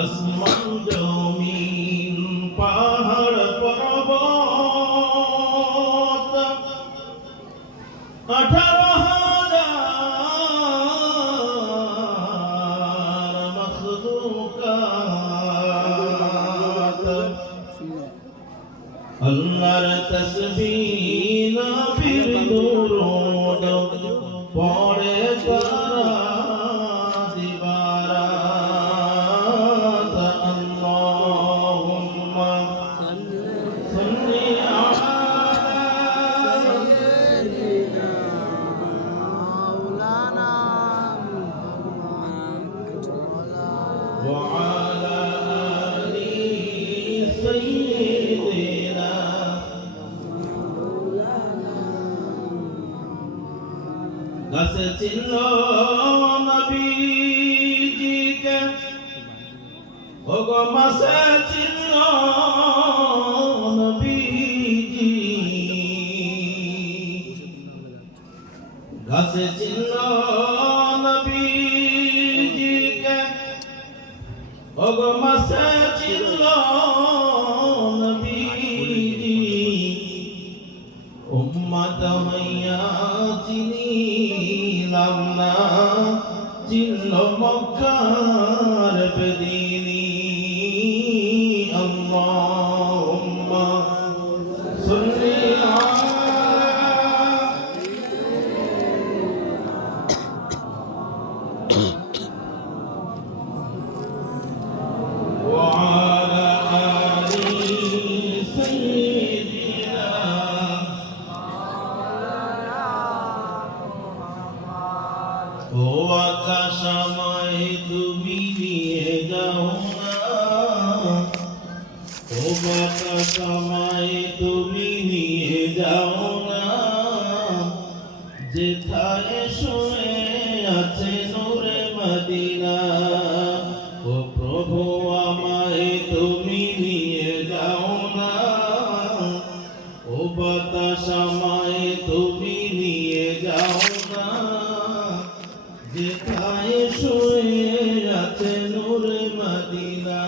আসমান জমিন পাহাড় পর্বত 18,000 মখলুকাত আল্লাহর তাসবিহ নবীর দুরূদ পড়ে তারা দিবারাত আল্লাহুম্মা সাল্লি আলা সাইয়্যিদিনা মাওলানা মুহাম্মদ ওয়া আলা আলি সাইয়্যিদিনা গাছে চিনল নবীজিকে ওগো মাছে চিনল নবীজি গাছে চিনল নবীজিকে ওগো মাছে চিনল নবীজি উম্মত হইয়া চিনিলাম না চিনল মক্কার বেদিনী আল্লাহুম্মা সাল্লি ও আকাশময় তুমি নিয়ে যাও না ও বাতাসময় তুমি নিয়ে যাও না যেথায় শুয়ে আছে নূরে মদিনা ও প্রভু আমায় তুমি নিয়ে যাও না ও বাতাসময় তুমি নিয়ে যাও না যেথায় শুয়ে আছে নূরে মদিনা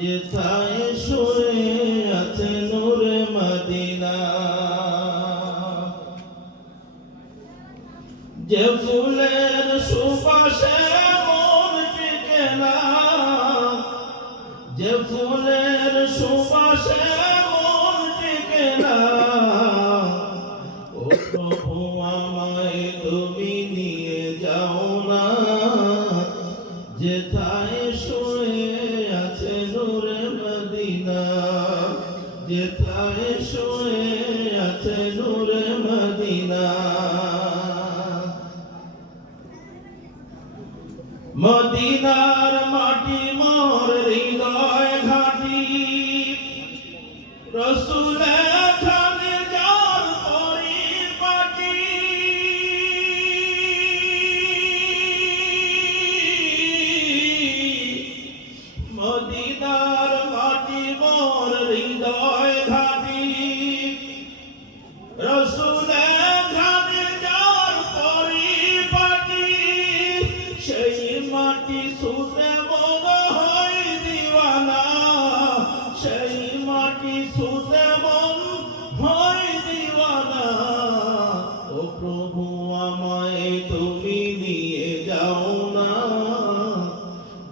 যেথায় শুয়ে আছে নূরে মদিনা যে ফুলের সুবাসে মন টিকে না যে ফুলের সুবাসে মন টিকে না ও প্রভু আমায় তুমি নিয়ে যাও না যেথায় শুয়ে আছে নূরে মদিনা যেথায় শুয়ে আছে নূরে মদিনা মদিনার মাটি মোর হৃদয় ঘাটি রাসূলের খানে যার পরিপাটি মদিনার মাটি মোর হৃদয় ঘাটি রাসূলের খানে যার পরিপাটি সেই মাটি সুতে মন হয় দিওয়ানা সেই মাটি সুতে মন হয় দিওয়ানা ও প্রভু আমায় তুমি নিয়ে যাও না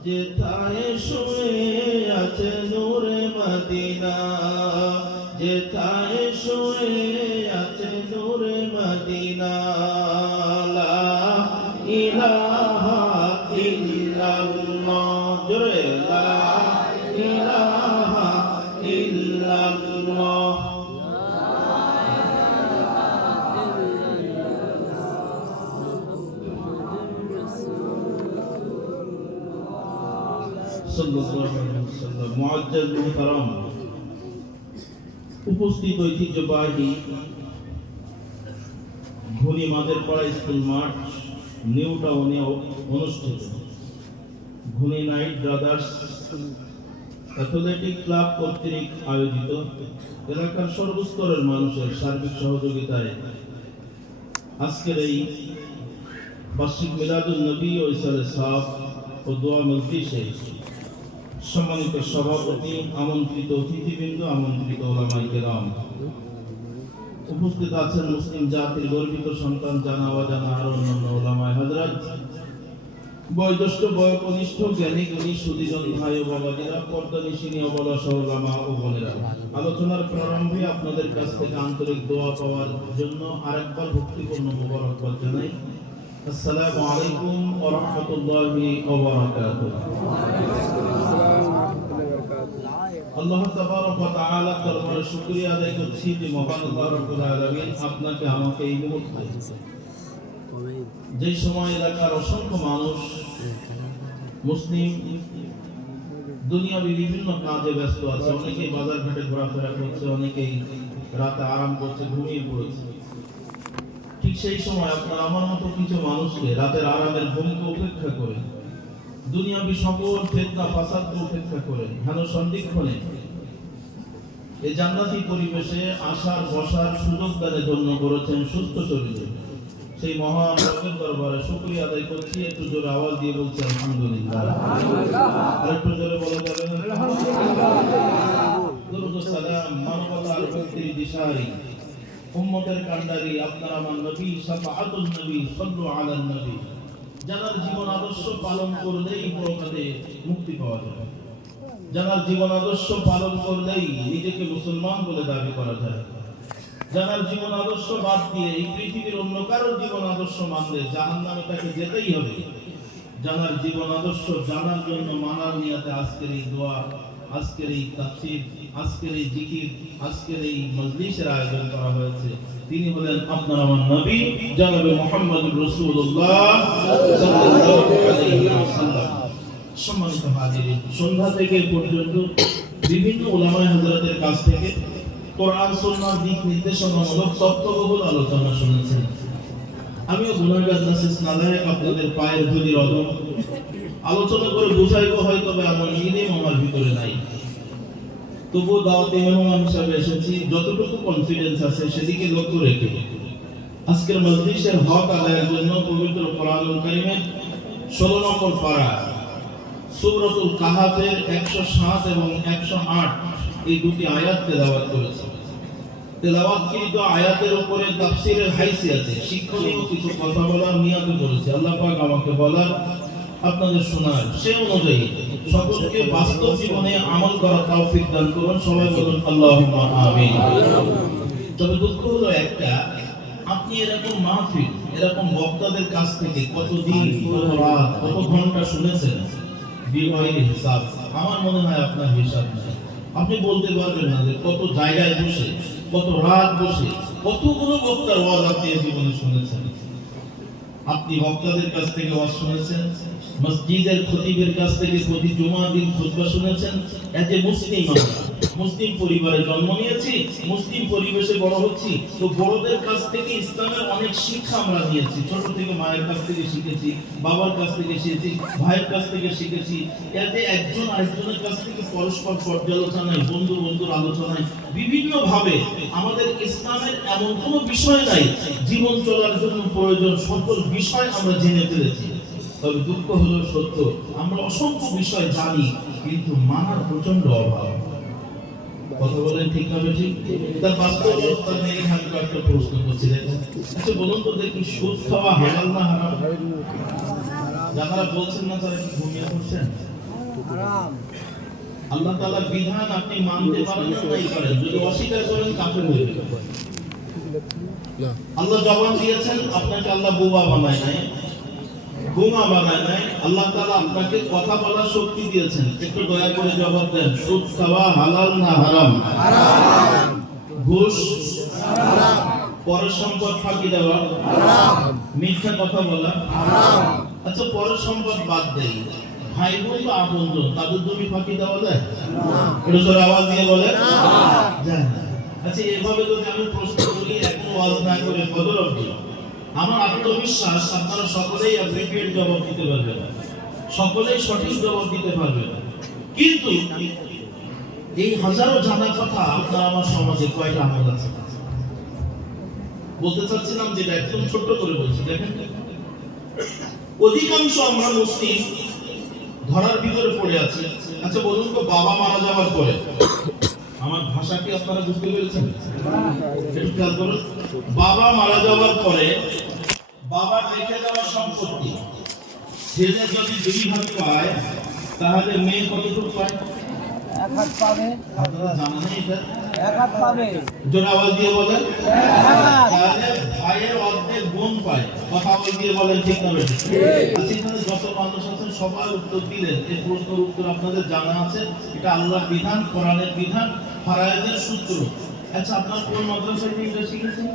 যেথায় শুয়ে আছে নূরে মদিনা যেথায় শুয়ে আছে নূরে মদিনা লা ইলাহা ইল্লাল্লাহ জোরে লা ইলাহা ইল্লাল্লাহ সাল্লাল্লাহু আলাইহি ওয়াসাল্লাম মুআজ্জাজ মুহতারাম উপস্থিত ঐতিহ্যবাহী ঘুনি মাদের পাড়া স্কুল মাঠ নিউ টাউনে অনুষ্ঠিত ঘুনি নাইট ব্রাদার্স অ্যাথলেটিক ক্লাব কর্তৃক আয়োজিত এলাকার সর্বস্তরের মানুষের সার্বিক সহযোগিতায় আজকের এই বার্ষিক মিলাদুন নবী ও ইসালে সাফ ও দোয়া মজলিসে সম্মানিত সভাপতি, আমন্ত্রিত অতিথিবৃন্দ, আমন্ত্রিত ওলামায়ে কেরাম, উপস্থিত আছেন মুসলিম জাতির গর্বিত সন্তান, জানা অজানা আর অন্যান্য ওলামায়ে হযরত, বয়োজ্যেষ্ঠ বয়োকনিষ্ঠ জ্ঞানী গুণী সুধীজন ভাই ও বাবাজিরা, পর্দানিশিনী অবলা সহ ওলামা ও বোনেরা, আলোচনার প্রারম্ভে আপনাদের কাছ থেকে আন্তরিক দোয়া পাওয়ার জন্য আরেকবার ভক্তিপূর্ণ মোবারকবাদ জানাই। আসসালামু আলাইকুম ওয়া রাহমাতুল্লাহি ওয়া বারাকাতুহু। আল্লাহ তাবারক ওয়া তাআলা দরবারে শুকরিয়া আদায় করছি যে মহান আল্লাহ রাব্বুল আলামিন আপনাকে আমাকে এই মুহূর্তে, যে সময় এলাকার অসংখ্য মানুষ মুসলিম দুনিয়াবি বিভিন্ন কাজে ব্যস্ত আছে, অনেকেই বাজার ঘাটে ঘোরাফেরা করছে, অনেকেই রাতে আরাম করছে, ঘুমিয়ে পড়েছে, ঠিক সেই সময় আপনার আমার মতো কিছু মানুষকে রাতের আরামের ঘুমকে উপেক্ষা করে, দুনিয়াবি সকল ফিতনা ফাসাদকে উপেক্ষা করে হেন সন্ধিক্ষণে এই জান্নাতি পরিবেশে আসার বসার সুযোগ দানে ধন্য করেছেন সুস্থ শরীরে। সেই মহান রবের দরবারে শুকরিয়া আদায় করছি। একটু জোরে আওয়াজ দিয়ে বলছি আলহামদুলিল্লাহ। আর একটু জোরে বলা যাবে না? দরুদ ও সালাম মানবতার মুক্তির দিশারি, উম্মতের কান্ডারি আপনার আমার নবী শাফাআতুন নবী সাল্লু আলান নবী, যার জীবন আদর্শ পালন করলেই পরকালে মুক্তি পাওয়া যাবে, যার জীবন আদর্শ পালন করলেই নিজেকে মুসলমান বলে দাবি করা যায়, যার জীবন আদর্শ বাদ দিয়ে এই পৃথিবীর অন্য কারো জীবন আদর্শ মানলে জাহান্নামে তাকে যেতেই হবে। যার জীবন আদর্শ জানার জন্য মানার নিয়তে আজকের এই দোয়া, আজকের এই তাফসীর, আজকের এই জিকির, আজকের এই মজলিসের আয়োজন করা হয়েছে, তিনি হলেন আপনার আমার নবী জনাবে মুহাম্মদুর রাসূলুল্লাহ সাল্লাল্লাহু আলাইহি ওয়াসাল্লাম। সম্মানিত হাজিরিন, সন্ধ্যা থেকে পর্যন্ত বিভিন্ন উলামায়ে হযরতের কাছ থেকে কোরআন সুন্নাহর দিক নির্দেশনামূলক তথ্যবহুল আলোচনা শুনেছেন। আমিও গুনাহগার নাসিস নালায়েক আপনাদের পায়ের ধুলির অধম আলোচনা করে বুঝাইবো, হয়তো এমন ইলম আমার ভিতরে নাই, তবু দাওয়াতে মেহমান হিসেবে এসেছি, যতটুকু কনফিডেন্স আছে সেদিকে লক্ষ্য রেখে আজকের মজলিসের হক আদায়ের জন্য পবিত্র কোরআনুল কারীমের 16 নম্বর পারা সূরাতুল কাহাফের 107 এবং 108 এই দুটি আয়াত তেলাওয়াত করেছি। তেলাওয়াতকৃত আয়াতের উপরে তাফসীরের হাইসিয়াতে শিক্ষণীয় কিছু কথা বলার নিয়ত করেছি। আল্লাহ পাক আমাকে বলার, আপনাদের শোনার, সে অনুযায়ী সকলকে বাস্তব জীবনে আমল করার তৌফিক দান করুন। সবাই বলুন আল্লাহুম্মা আমিন। তবে দুঃখ হলো একটা, আপনি এরকম মাহফিল, এরকম বক্তাদের কাছ থেকে কতদিন, কত রাত, কত ঘন্টা শুনেছেন, বিগয়ের হিসাব আমার মনে হয় আপনার হিসাব নাই। আপনি বলতে পারবেন না যে কত জায়গায় বসে, কত রাত বসে, কতগুলো বক্তার ওয়াজ আপনি জীবনে শুনেছেন। আপনি বক্তাদের কাছ থেকে ওয়াজ শুনেছেন, মসজিদের খতিবের কাছ থেকে প্রতি জুমার দিন খুতবা শুনেছেন। এতে মুসলিম, মুসলিম পরিবারে জন্ম নিয়েছি, মুসলিম পরিবেশে বড় হচ্ছি, তো বড়দের কাছ থেকে ইসলামের অনেক শিক্ষা আমরা নিয়েছি। ছোট থেকে মায়ের কাছ থেকে শিখেছি, বাবার কাছ থেকে শিখেছি, ভাইয়ের কাছ থেকে শিখেছি। এতে একজন আরেকজনের কাছ থেকে পরস্পর পর্যালোচনায়, বন্ধু বন্ধুর আলোচনায় বিভিন্ন ভাবে আমাদের ইসলামের এমন কোনো বিষয় নাই জীবন চলার জন্য প্রয়োজন সকল বিষয় আমরা জেনে ফেলেছি। তবে দুঃখ হলো সত্য, আমরা অসংখ্য বিষয় জানি কিন্তু মানার প্রচন্ড অভাব। কথা বলেন ঠিক হবে? ঠিক। তার বাস্তব অবস্থা নিয়ে আমি একটা প্রশ্ন করছি, দেখেন, আচ্ছা বলুন তো দেখি, সুদ খাওয়া হালাল না হারাম? যারা বলছেন না তারা কি ঘুমিয়ে পড়ছেন? হারাম। আল্লাহ তাআলার বিধান আপনি মানতে পারেন না, নাই পারেন, যদি অস্বীকার করেন কাফের হয়ে যাবেন। আল্লাহ জবান দিয়েছেন, আপনাকে আল্লাহ বোবা বানায় নাই, গুমা বানায় নাই, আল্লাহ তাআলা আপনাকে কথা বলার শক্তি দিয়েছেন। একটু দয়া করে জবাব দেন, সুদ খাওয়া হালাল না হারাম? হারাম। ঘুষ হারাম। পরের সম্পদ ফাঁকি দেওয়া হারাম। মিথ্যা কথা বলা হারাম। আচ্ছা পরের সম্পদ বাদ দেই, ভাই বোন বা আপনজন, তাদের জমি ফাঁকি দেওয়া যায় না? একটু জোরে আওয়াজ দিয়ে বলেন যায় না। আচ্ছা এভাবে যদি আমি প্রশ্ন করি এখন ওয়াজ না করে ফজর অবধি, আমার আত্মবিশ্বাস আপনারা সকলেই অ্যাপ্রিপিয়েট জবাব দিতে পারবেন, সকলেই সঠিক জবাব দিতে পারবেন। কিন্তু এই হাজারো জানা কথা আপনার আমার সমাজে কয়টা আমল আছে বলতে চাচ্ছিলাম, যেটা একদম ছোট্ট করে বলছি। দেখেন, অধিকাংশ আমরা মুসলিম ঘরের ভিতরে পড়ে আছি। আচ্ছা বলুন তো, বাবা মারা যাওয়ার পরে, আমার ভাষা কি আপনারা বুঝতে পেরেছেন? একটু খেয়াল করুন। বাবা মারা যাওয়ার পরে বাবার রেখে যাওয়া সম্পত্তি ছেলে যদি 2 ভাগ পায়, তাহলে মেয়ে কতটুকু পায়? 1 হাত পাবে। আপনারা জানেন এটা? 1 হাত পাবে। জোরে আওয়াজ দিয়ে বলেন। 1 হাত। তাহলে ভাইয়ের অর্ধেক বোন পায়। কথা আওয়াজ দিয়ে বলেন, ঠিক না বেঠিক? আচ্ছা, এখানে যত মানুষ আছেন সবাই উত্তর দিলেন। এই প্রশ্নের উত্তর আপনাদের জানা আছে। এটা আল্লাহর বিধান, কোরআনের বিধান, ফারায়েদের সূত্র। আচ্ছা, আপনার কোন মাদ্রাসায় এটা শিখেছেন?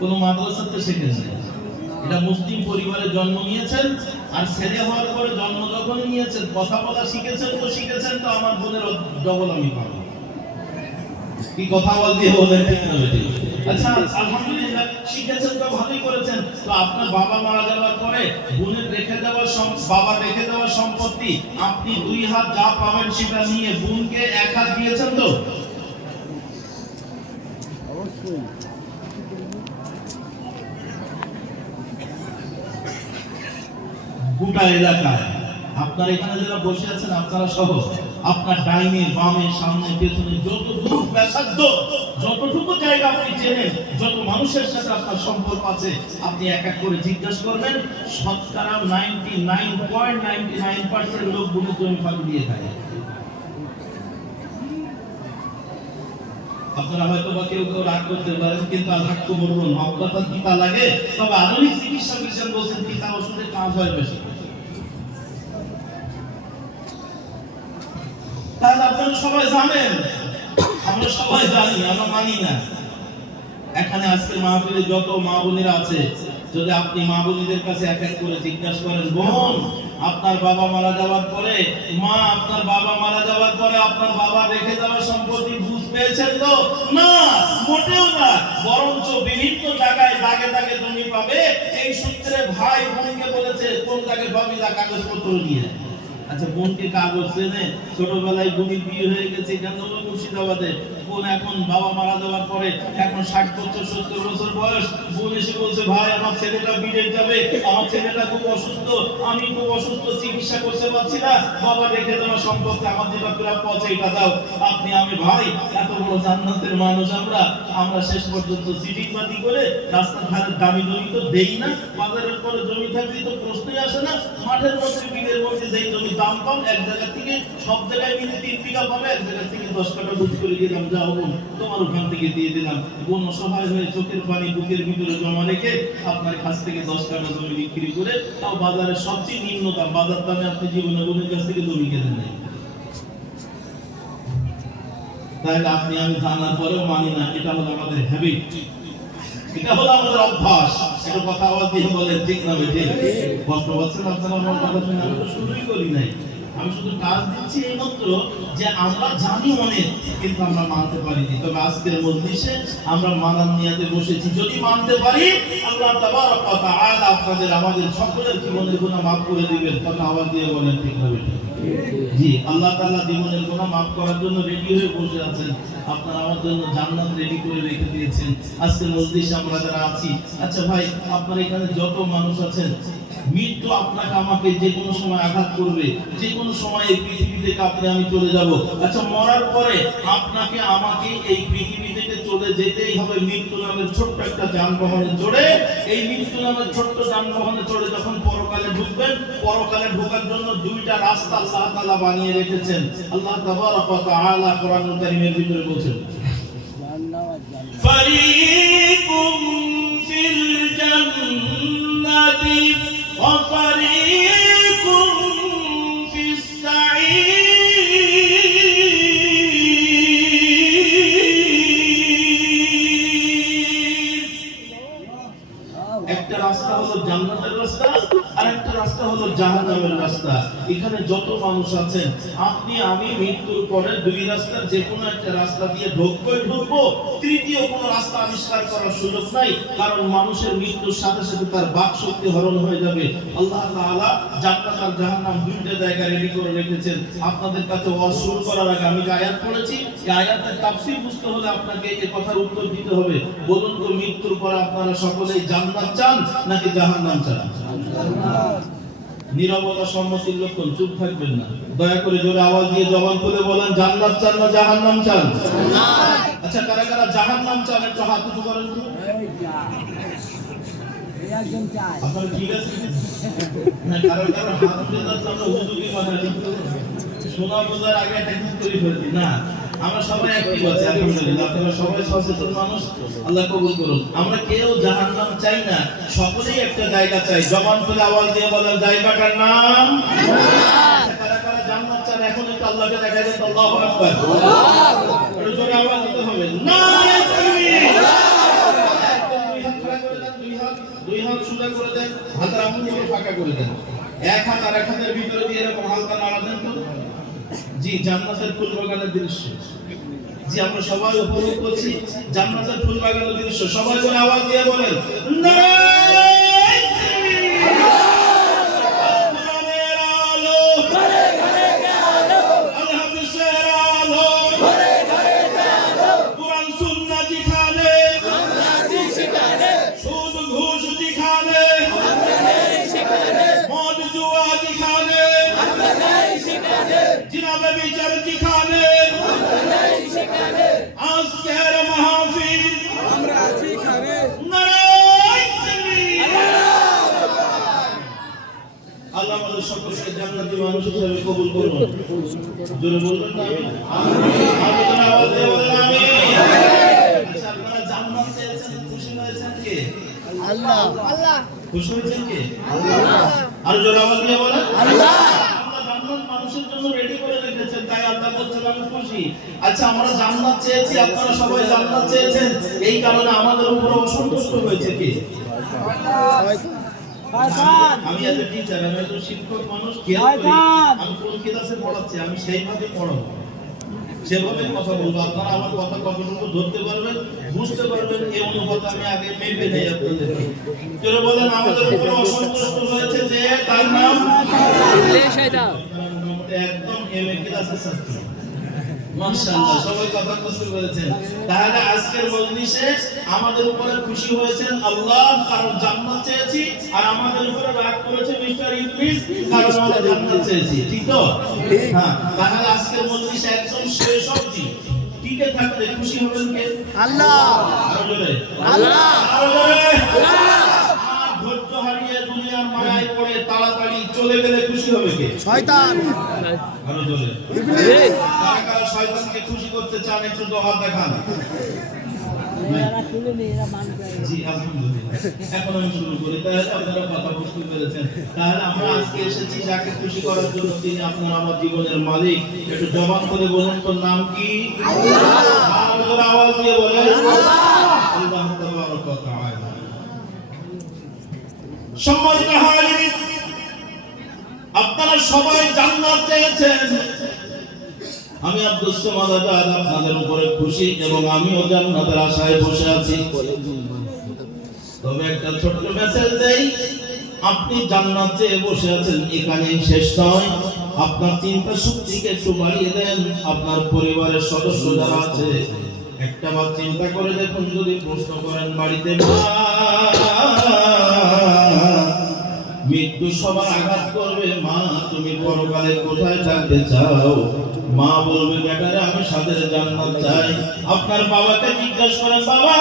কোন মাদ্রাসাতে শিখেছেন? এটা মুসলিম পরিবারে জন্ম নিয়েছেন, আর ছেলে হওয়ার পরে জন্ম যখনই নিয়েছেন, কথা বলা শিখেছেন তো আমার বোনের ডবল আমি পাবো। কি কথা বলতে বলেন, ঠিক না বেঠিক? আচ্ছা, আলহামদুলিল্লাহ শিখেছেন তো ভালোই করেছেন। তো আপনার বাবা মারা যাওয়ার পরে বোনের রেখে দেওয়া বাবার রেখে দেওয়া সম্পত্তি আপনি 2 হাত যা পাবেন সেটা নিয়ে বোনকে 1 হাত দিয়েছেন তো? অবশ্যই। গোটা এলাকায় আপনার এখানে যারা বসে আছেন, আপনারা সহ আপনার ডাইনে বামে সামনে পেছনে যত দূর ব্যাসার্ধ যতটুকু জায়গা আপনি চেনেন, যত মানুষের সাথে আপনার সম্পর্ক আছে, আপনি এক এক করে জিজ্ঞাসা করবেন। শতকরা 99.99% লোক বোনের জমি ফাঁকি দিয়ে খায়। আপনারা হয়তো বা কেউ কেউ রাগ করতে পারেন, কিন্তু আর রাগ করবো না। অজ্ঞতা টিকা লাগে, তবে আধুনিক চিকিৎসা বিজ্ঞান বলছেন টিকা ওষুধে কাজ হয় বেশি। তাহলে আপনারা সবাই জানেন, আমরা সবাই জানি, আমরা মানি না। এখানে আজকের মাহফিলে যত মা বোনেরা আছে, যদি আপনি মা বোনদের কাছে এক এক করে জিজ্ঞাসা করেন, বোন আপনার বাবা মারা যাওয়ার পরে, মা আপনার বাবা মারা যাওয়ার পরে আপনার বাবা রেখে যাওয়া সম্পত্তি বুঝ পেয়েছেন তো? না, মোটেও না। বরঞ্চ বিভিন্ন জায়গায় দাগে দাগে জমি পাবে। এই সূত্রে ভাই বোনকে বলেছে কোন দাগে পাবি, যা কাগজপত্র নিয়ে। আচ্ছা, বোনকে কাগজ চেনে? ছোটবেলায় বোনের বিয়ে হয়ে গেছে এখানে মুর্শিদাবাদে। বোন এখন বাবা মারা যাওয়ার পরে এখন 60 বছর 70 বছর বয়স। বোন এসে বলছে, ভাই আমার ছেলেটা বিদেশ যাবে, আমার ছেলেটা খুব অসুস্থ, আমি খুব অসুস্থ, চিকিৎসা করতে পারছি না, বাবা রেখে দেওয়া সম্পর্কে আমার যেটা প্রাপ্য আছে এটা দাও। আপনি আমি ভাই এত বড় জান্নাতের মানুষ, আমরা শেষ পর্যন্ত সিটিং বাতি করে রাস্তার ধারে দামি জমি তো দেই না। বাজারের পরে জমি থাকলে তো প্রশ্নই আসে না। মাঠের মধ্যে বিলের মধ্যে যেই জমি দাম কম, এক জায়গা থেকে সব জায়গায় মিলে 3 বিঘা পাবে, এক জায়গা থেকে 10 কাঠা বুঝ করে দিলাম, যাও বোন তোমার ওখান থেকে দিয়ে দিলাম। বোন অসহায় হয়ে চোখের পানি বুকের ভিতরে জমা রেখে আপনার কাছ থেকে 10 কাঠা জমি বিক্রি করে, তাও বাজারের সবচেয়ে নিম্ন দাম, বাজার দামে আপনি জীবনে বোনের কাছ থেকে জমি কেনেন নাই। তাহলে আপনি আমি জানার পরেও মানি না, এটা হলো আমাদের হ্যাবিট, এটা হলো আমাদের অভ্যাস। এটা কথা আওয়াজ দিয়ে বলেন, ঠিক না বেঠিক? কষ্ট পাচ্ছেন আপনারা আমার কথা শুনে? আমি তো শুরুই করি নাই, আমি শুধু কাজ দিচ্ছি এইমাত্র যে আমরা জানি অনেক, কিন্তু আমরা মানতে পারিনি। তবে আজকের মজলিসে আমরা মানার নিয়াতে বসেছি। যদি মানতে পারি, আল্লাহ তাবারক ওয়া তাআলা আপনাদের আমাদের সকলের জীবনের গুনাহ মাফ করে দিবেন। কথা আওয়াজ দিয়ে বলেন, ঠিক না বেঠিক? জি, আল্লাহ তাআলা জীবনের গুনাহ মাফ করার জন্য রেডি হয়ে বসে আছেন। আপনারা আমার জন্য জান্নাত রেডি করে রেখে দিয়েছেন। আজকে মজলিসে আমরা যারা আছি, আচ্ছা ভাই আপনার এখানে যত মানুষ আছেন, মৃত্যু আপনাকে আমাকে যে কোনো সময় আঘাত করবে, যে কোনো সময় এই পৃথিবী থেকে আপনি আমি চলে যাব। আচ্ছা, মরার পরে আপনাকে আমাকে এই পৃথিবী থেকে চলে যেতেই হবে মৃত্যু নামের ছোট্ট একটা যানবাহনে চড়ে। এই মৃত্যু নামের ছোট্ট যানবাহনে চড়ে যখন পরকালে ঢুকবেন, পরকালে ঢোকার জন্য 2টা রাস্তা আল্লাহ তাআলা বানিয়ে রেখেছেন। আল্লাহ তাবারক ওয়া তাআলা কোরআনুল কারীমের ভিতরে বলেন, ফারিকুম ফিল জান্নাতি ওয়া ফারিকুম ফিস সাঈর। একটা রাস্তা হলো জান্নাতের রাস্তা, আর একটা রাস্তা হলো জাহান্নামের রাস্তা। এখানে যত মানুষ আছেন, আপনি আমি মৃত্যুর পরে 2 রাস্তার যে কোনো একটা রাস্তা দিয়ে ঢুকবো, তৃতীয় কোনো রাস্তা আবিষ্কার করার সুযোগ নাই। কারণ মানুষের মৃত্যুর সাথে সাথে তার বাক শক্তি হরণ হয়ে যাবে। আল্লাহ তাআলা জান্নাত আর জাহান্নাম 2টা জায়গা রেডি করে রেখেছেন। আপনাদের কাছে ওয়াজ শুরু করার আগে আমি যে আয়াত পড়েছি, এই আয়াতের তাফসীর বুঝতে হলে আপনাকে এই কথার উত্তর দিতে হবে। বলুন তো, মৃত্যুর পরে আপনারা সকলেই জান্নাত চান না নাকি জাহান্নাম চান? নীরবতা সম্মতির লক্ষণ, চুপ থাকবেন না। দয়া করে জোরে আওয়াজ দিয়ে জবান খুলে বলেন, জান্নাত চান না জাহান্নাম চান? আচ্ছা, কারা কারা জাহান্নাম চান একটু হাত উঁচু করেন তো। আপনারা ঠিক আছে না? কারো কারো হাত উঠে যাচ্ছে, আমরা হুজুরি বানাই শোনা বোঝার আগে ট্যাক্স করে ফেলছি না। আমরা সবাই অ্যাক্টিভ আছি আলহামদুলিল্লাহ, আপনারা সবাই সচেতন মানুষ, আল্লাহ কবুল করুন। আমরা কেউ জাহান্নাম চাই না, সকলেই একটা জায়গা চাই। জবান খুলে আওয়াজ দিয়ে বলেন, জায়গাটার নাম জান্নাত। কারা কারা জান্নাত চান এখন একটু আল্লাহকে দেখাই দেন, আল্লাহু আকবার। একটু জোরে আওয়াজ দিতে হবে, নারে তাকবীর। দুই হাত সোজা করে দেন, হাতের আঙুলগুলো ফাঁকা করে দেন। এক হাত আর এক হাতের ভিতরে দিয়ে এরকম হালকা নাড়া দেন তো। জি, জান্নাতের ফুল বাগানের দৃশ্য। জি, আমরা সবাই উপভোগ করছি জান্নাতের ফুল বাগানের দৃশ্য। সবাই করে আওয়াজ দিয়ে বলেন, নারে তাকবীর। কোরআনের আলো, ঘরে ঘরে আলো, আল হাদিসের আলো, ঘরে ঘরে আলো। কোরআন সুন্নাহ যেখানে, আমরা আছি সেখানে। সুদ ঘুষ যেখানে, আমরা নেই সেখানে। মদ জুয়া যেখানে, আমরা নেই সেখানে। জিনাবে বিচার যেখানে, আমরা নেই সেখানে। আজকের মাহফিল, আমরা আছি এখানে। নারে তাকবীর। আল্লাহ আমাদের সকলকে জান্নাতি মানুষ হিসেবে কবুল করুন। জোরে বলবেন না আমিন? আমিন। আওয়াজ দিয়ে বলেন আমিন। আচ্ছা, আপনারা জান্নাত চেয়েছেন, খুশি হয়েছেন কে? আল্লাহ। আল্লাহ। খুশি হয়েছেন কে? আল্লাহ। আর জোরে আওয়াজ দিয়ে বলেন আল্লাহ। আমরা জান্নাত মানুষের জন্য রেডি করে রেখেছেন, তাই আল্লাহ বলছেন আমি খুশি। আচ্ছা, আমরা জান্নাত চেয়েছি, আপনারা সবাই জান্নাত চেয়েছেন, এই কারণে আমাদের উপর অসন্তুষ্ট হয়েছে কে? আমি এত টিচার, আমি এত শিক্ষক মানুষ, খেয়াল করি আমি কোন ক্লাসে পড়াচ্ছি, আমি সেইভাবে পড়াবো, সেভাবে কথা বলবো। আপনারা আমার কথা কতটুকু ধরতে পারবেন, বুঝতে পারবেন, এই অনুপাত আমি আগে মেপে নেই আপনাদেরকে। চলে বলেন, আমাদের উপর অসন্তুষ্ট হয়েছে যে তার নাম একদম এমএ ক্লাসের ছাত্র। মাশাআল্লাহ, সবাই কথা বুঝতে পেরেছেন। তাহলে আজকের মজলিসে আমাদের উপরে খুশি হয়েছেন আল্লাহ, কারণ জান্নাত চেয়েছি, আর আমাদের উপরে রাগ করেছে মিস্টার ইবলিস, কারণ আমরা জান্নাত চেয়েছি। ঠিক তো? হ্যাঁ, তাহলে আজকের মজলিসে একদম শেষ অবধি টিকে থাকতে খুশি হবেন কে? আল্লাহ। আরো জোরে আল্লাহ, আরো জোরে আল্লাহ। আর ধৈর্য হারিয়ে দুনিয়ার মায়ায় পড়ে তাড়াতাড়ি চলে গেলে খুশি হবে কে? শয়তান। আরো জোরে ইবলিস। কারা কারা শয়তানকে খুশি করতে চান একটু হাত দেখান। জি, আলহামদুলিল্লাহ। এখন আমি শুরু করি। তাহলে আপনারা কথা বুঝতে পেরেছেন। তাহলে আমরা আজকে এসেছি যাকে খুশি করার জন্য, তিনি আপনার আমার জীবনের মালিক। একটু জবান করে বলুন তো, নাম কি? আল্লাহ। আমাদের আওয়াজ দিয়ে বলেন আল্লাহ। আল্লাহ তাবারাক ওয়া তাআলা। সম্মানিত হাজিরিন, আপনারা সবাই জান্নাত চেয়েছেন। আমি আব্দুস সামাদ আজাদ আপনাদের উপরে খুশি, এবং আমিও জান্নাতের আশায় বসে আছি। তবে একটা ছোট্ট মেসেজ দেই, আপনি জান্নাত চেয়ে বসে আছেন, এখানেই শেষ নয়। আপনার চিন্তা শক্তিকে একটু বাড়িয়ে দেন। আপনার পরিবারের সদস্য যারা আছে, একটা বার চিন্তা করে দেখুন, যদি প্রশ্ন করেন বাড়িতে মৃত্যু সবার আঘাত করবে, মা তুমি পরকালে কোথায় থাকতে চাও? মা বলবে, বেটারে আমি সাথে জান্নাত চাই। আপনার বাবাকে জিজ্ঞাসা করেন, বাবা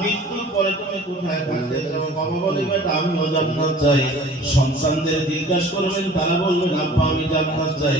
মৃত্যুর পরে তুমি কোথায় থাকতে চাও? বাবা বলে, বেটা আমিও জান্নাত চাই। সন্তানদের জিজ্ঞাসা করবেন, তারা বলবেন, আব্বা আমি জান্নাত চাই।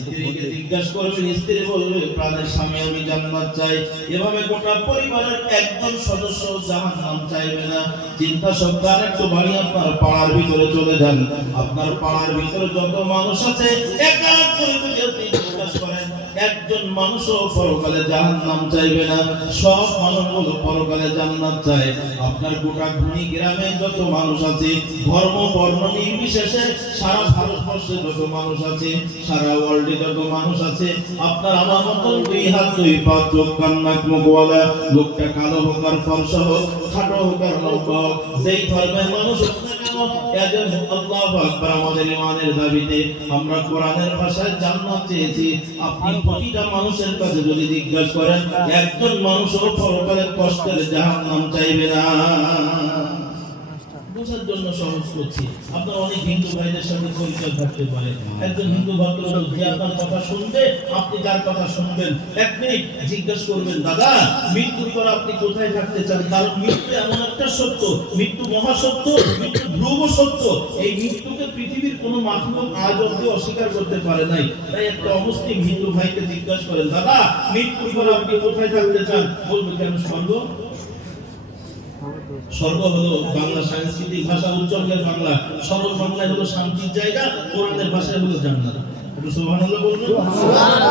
স্ত্রীকে জিজ্ঞাসা করবেন, স্ত্রী বলবে, প্রাণের স্বামী আমি জান্নাত চাই। এভাবে গোটা পরিবারের একজন সদস্য জাহান্নাম চাইবে না। চিন্তা শক্তি আর একটু বাড়ি আপনার পাড়ার ভিতরে চলে যান। আপনার পাড়ার ভিতরে যত মানুষ আছে, এক এক করে যদি আপনি জিজ্ঞাসা করেন, একজন মানুষও পরকালে জাহান্নাম চাইবে না। সব মানুষগুলো পরকালে জান্নাত চায়। আপনার গোটা গুণী গ্রামে যত মানুষ আছে, ধর্ম বর্ণ নির্বিশেষে সারা ভারতবর্ষে যত মানুষ আছে, সারা ওয়ার্ল্ডে যত মানুষ আছে, আপনার আমার মতন দুই হাত দুই পা চোখ কান নাক মুখওয়ালা, লোকটা কালো হোক আর ফর্সা হোক, খাটো হোক আর লম্বা হোক, যেই ধর্মের মানুষ হোক না কেন, একজন আল্লাহু আকবার। আমাদের ঈমানের দাবিতে আমরা কোরআনের ভাষায় জান্নাত চেয়েছি। আপনি প্রতিটা মানুষের কাছে যদি জিজ্ঞাসা করেন, একজন মানুষও পরকালে কষ্টের জাহান্নাম চাইবে না। বোঝার জন্য সহজ করছি। আপনার অনেক হিন্দু ভাইদের সাথে পরিচয় থাকতে পারে। একজন হিন্দু ভদ্রলোক যে আপনার কথা শুনবে, আপনি যার কথা শুনবেন, এক মিনিট জিজ্ঞেস করবেন, দাদা মৃত্যুর পর আপনি কোথায় থাকতে চান? কারণ মৃত্যু এমন একটা সত্য, মৃত্যু মহাসত্য, মৃত্যু ধ্রুব সত্য। এই মৃত্যুকে পৃথিবীর কোনো মাখলুক আজ অব্দি অস্বীকার করতে পারে নাই। তাই একটা অমুসলিম হিন্দু ভাইকে জিজ্ঞাসা করেন, দাদা মৃত্যুর পর আপনি কোথায় থাকতে চান? বলবে কেন স্বর্গ? স্বর্গ হলো বাংলা সাংস্কৃতিক ভাষা, উচ্চারণের বাংলা, সরল বাংলায় হলো শান্তির জায়গা, কোরআনের ভাষায় হলো জান্নাত। একটু সুবহানাল্লাহ বলুন।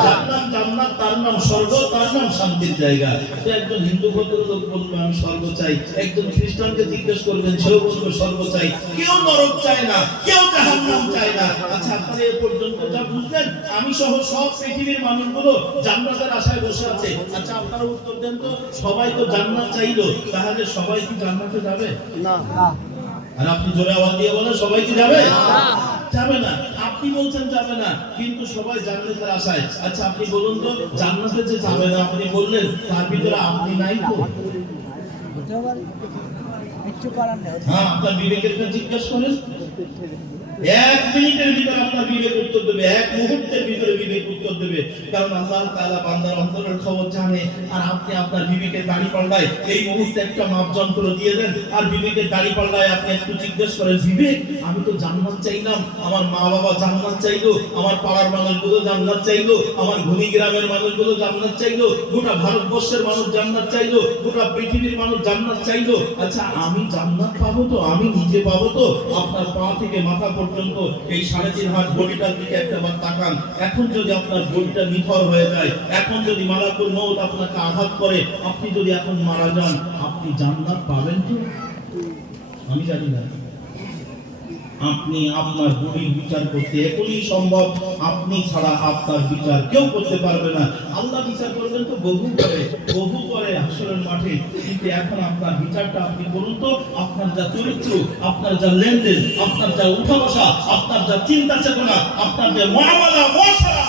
জান্নাত, জান্নাত তার নাম, স্বর্গ তার নাম শান্তির জায়গা। তো একজন হিন্দু ভদ্রলোক বলবে আমি স্বর্গ চাই। একজন খ্রিস্টানকে জিজ্ঞেস করবেন, সেও বলবে স্বর্গ চাই। কেউ নরক চায় না, কেউ জাহান্নাম চায় না। আচ্ছা আপনারা এ পর্যন্ত যা বুঝলেন, আমি সহ সব পৃথিবীর মানুষগুলো জান্নাতের আশায় বসে আছে। আচ্ছা আপনারা উত্তর দেন তো, সবাই তো জান্নাত চাইলো, তাহলে সবাই কি জান্নাতে যাবে? না। আর আপনি জোরে আওয়াজ দিয়ে বলেন সবাই কি যাবে? যাবে না। আপনি বলছেন যাবে না, কিন্তু সবাই জান্নাতের আশায়। আচ্ছা আপনি বলুন তো, জান্নাতে যে যাবে না আপনি বললেন, তার ভিতরে আপনি নাই তো? হ্যাঁ, আপনার বিবেকের কাছে জিজ্ঞেস করেন। এক মিনিটের ভিতরে আপনার বিবেক উত্তর দেবে, এক মুহূর্তের ভিতরে বিবেক উত্তর দেবে। কারণ আল্লাহ তাআলা বান্দার অন্তরের খবর জানে। আর আপনি আপনার বিবেকের দাড়ি পাল্লায় এই মুহূর্তে একটা মাপযন্ত্র দিয়ে দেন, আর বিবেকের দাড়ি পাল্লায় আপনি একটু জিজ্ঞেস করেন, বিবেক আমি তো জান্নাত চাইলাম, আমার মা বাবা জান্নাত চাইলো, আমার পাড়ার মানুষগুলো জান্নাত চাইলো, আমার ঘনি গ্রামের মানুষগুলো জান্নাত চাইলো, গোটা ভারতবর্ষের মানুষ জান্নাত চাইলো, গোটা পৃথিবীর মানুষ জান্নাত চাইলো। আচ্ছা আমি জান্নাত পাবো তো? আমি নিজে পাবো তো? আপনার পা থেকে মাথা পর্যন্ত এই 3.5 হাত বডিটার দিকে একবার তাকান। এখন যদি আপনার বডিটা নিথর হয়ে যায়, এখন যদি মালাকুল মউত আপনাকে আঘাত করে, আপনি যদি এখন মারা যান, আপনি জান্নাত পাবেন তো? আমি জানি না। আপনি আপনার বডির বিচার করতে এখনই সম্ভব, আপনি ছাড়া আপনার বিচার কেউ করতে পারবে না। আল্লাহ বিচার করবেন তো বহু করে হাসরের মাঠে, কিন্তু এখন আপনার বিচারটা আপনি করুন তো। আপনার যা চরিত্র, আপনার যা লেনদেন, আপনার যা উঠা বসা, আপনার যা চিন্তা চেতনা, আপনার যে মুআমালা মুআশারা,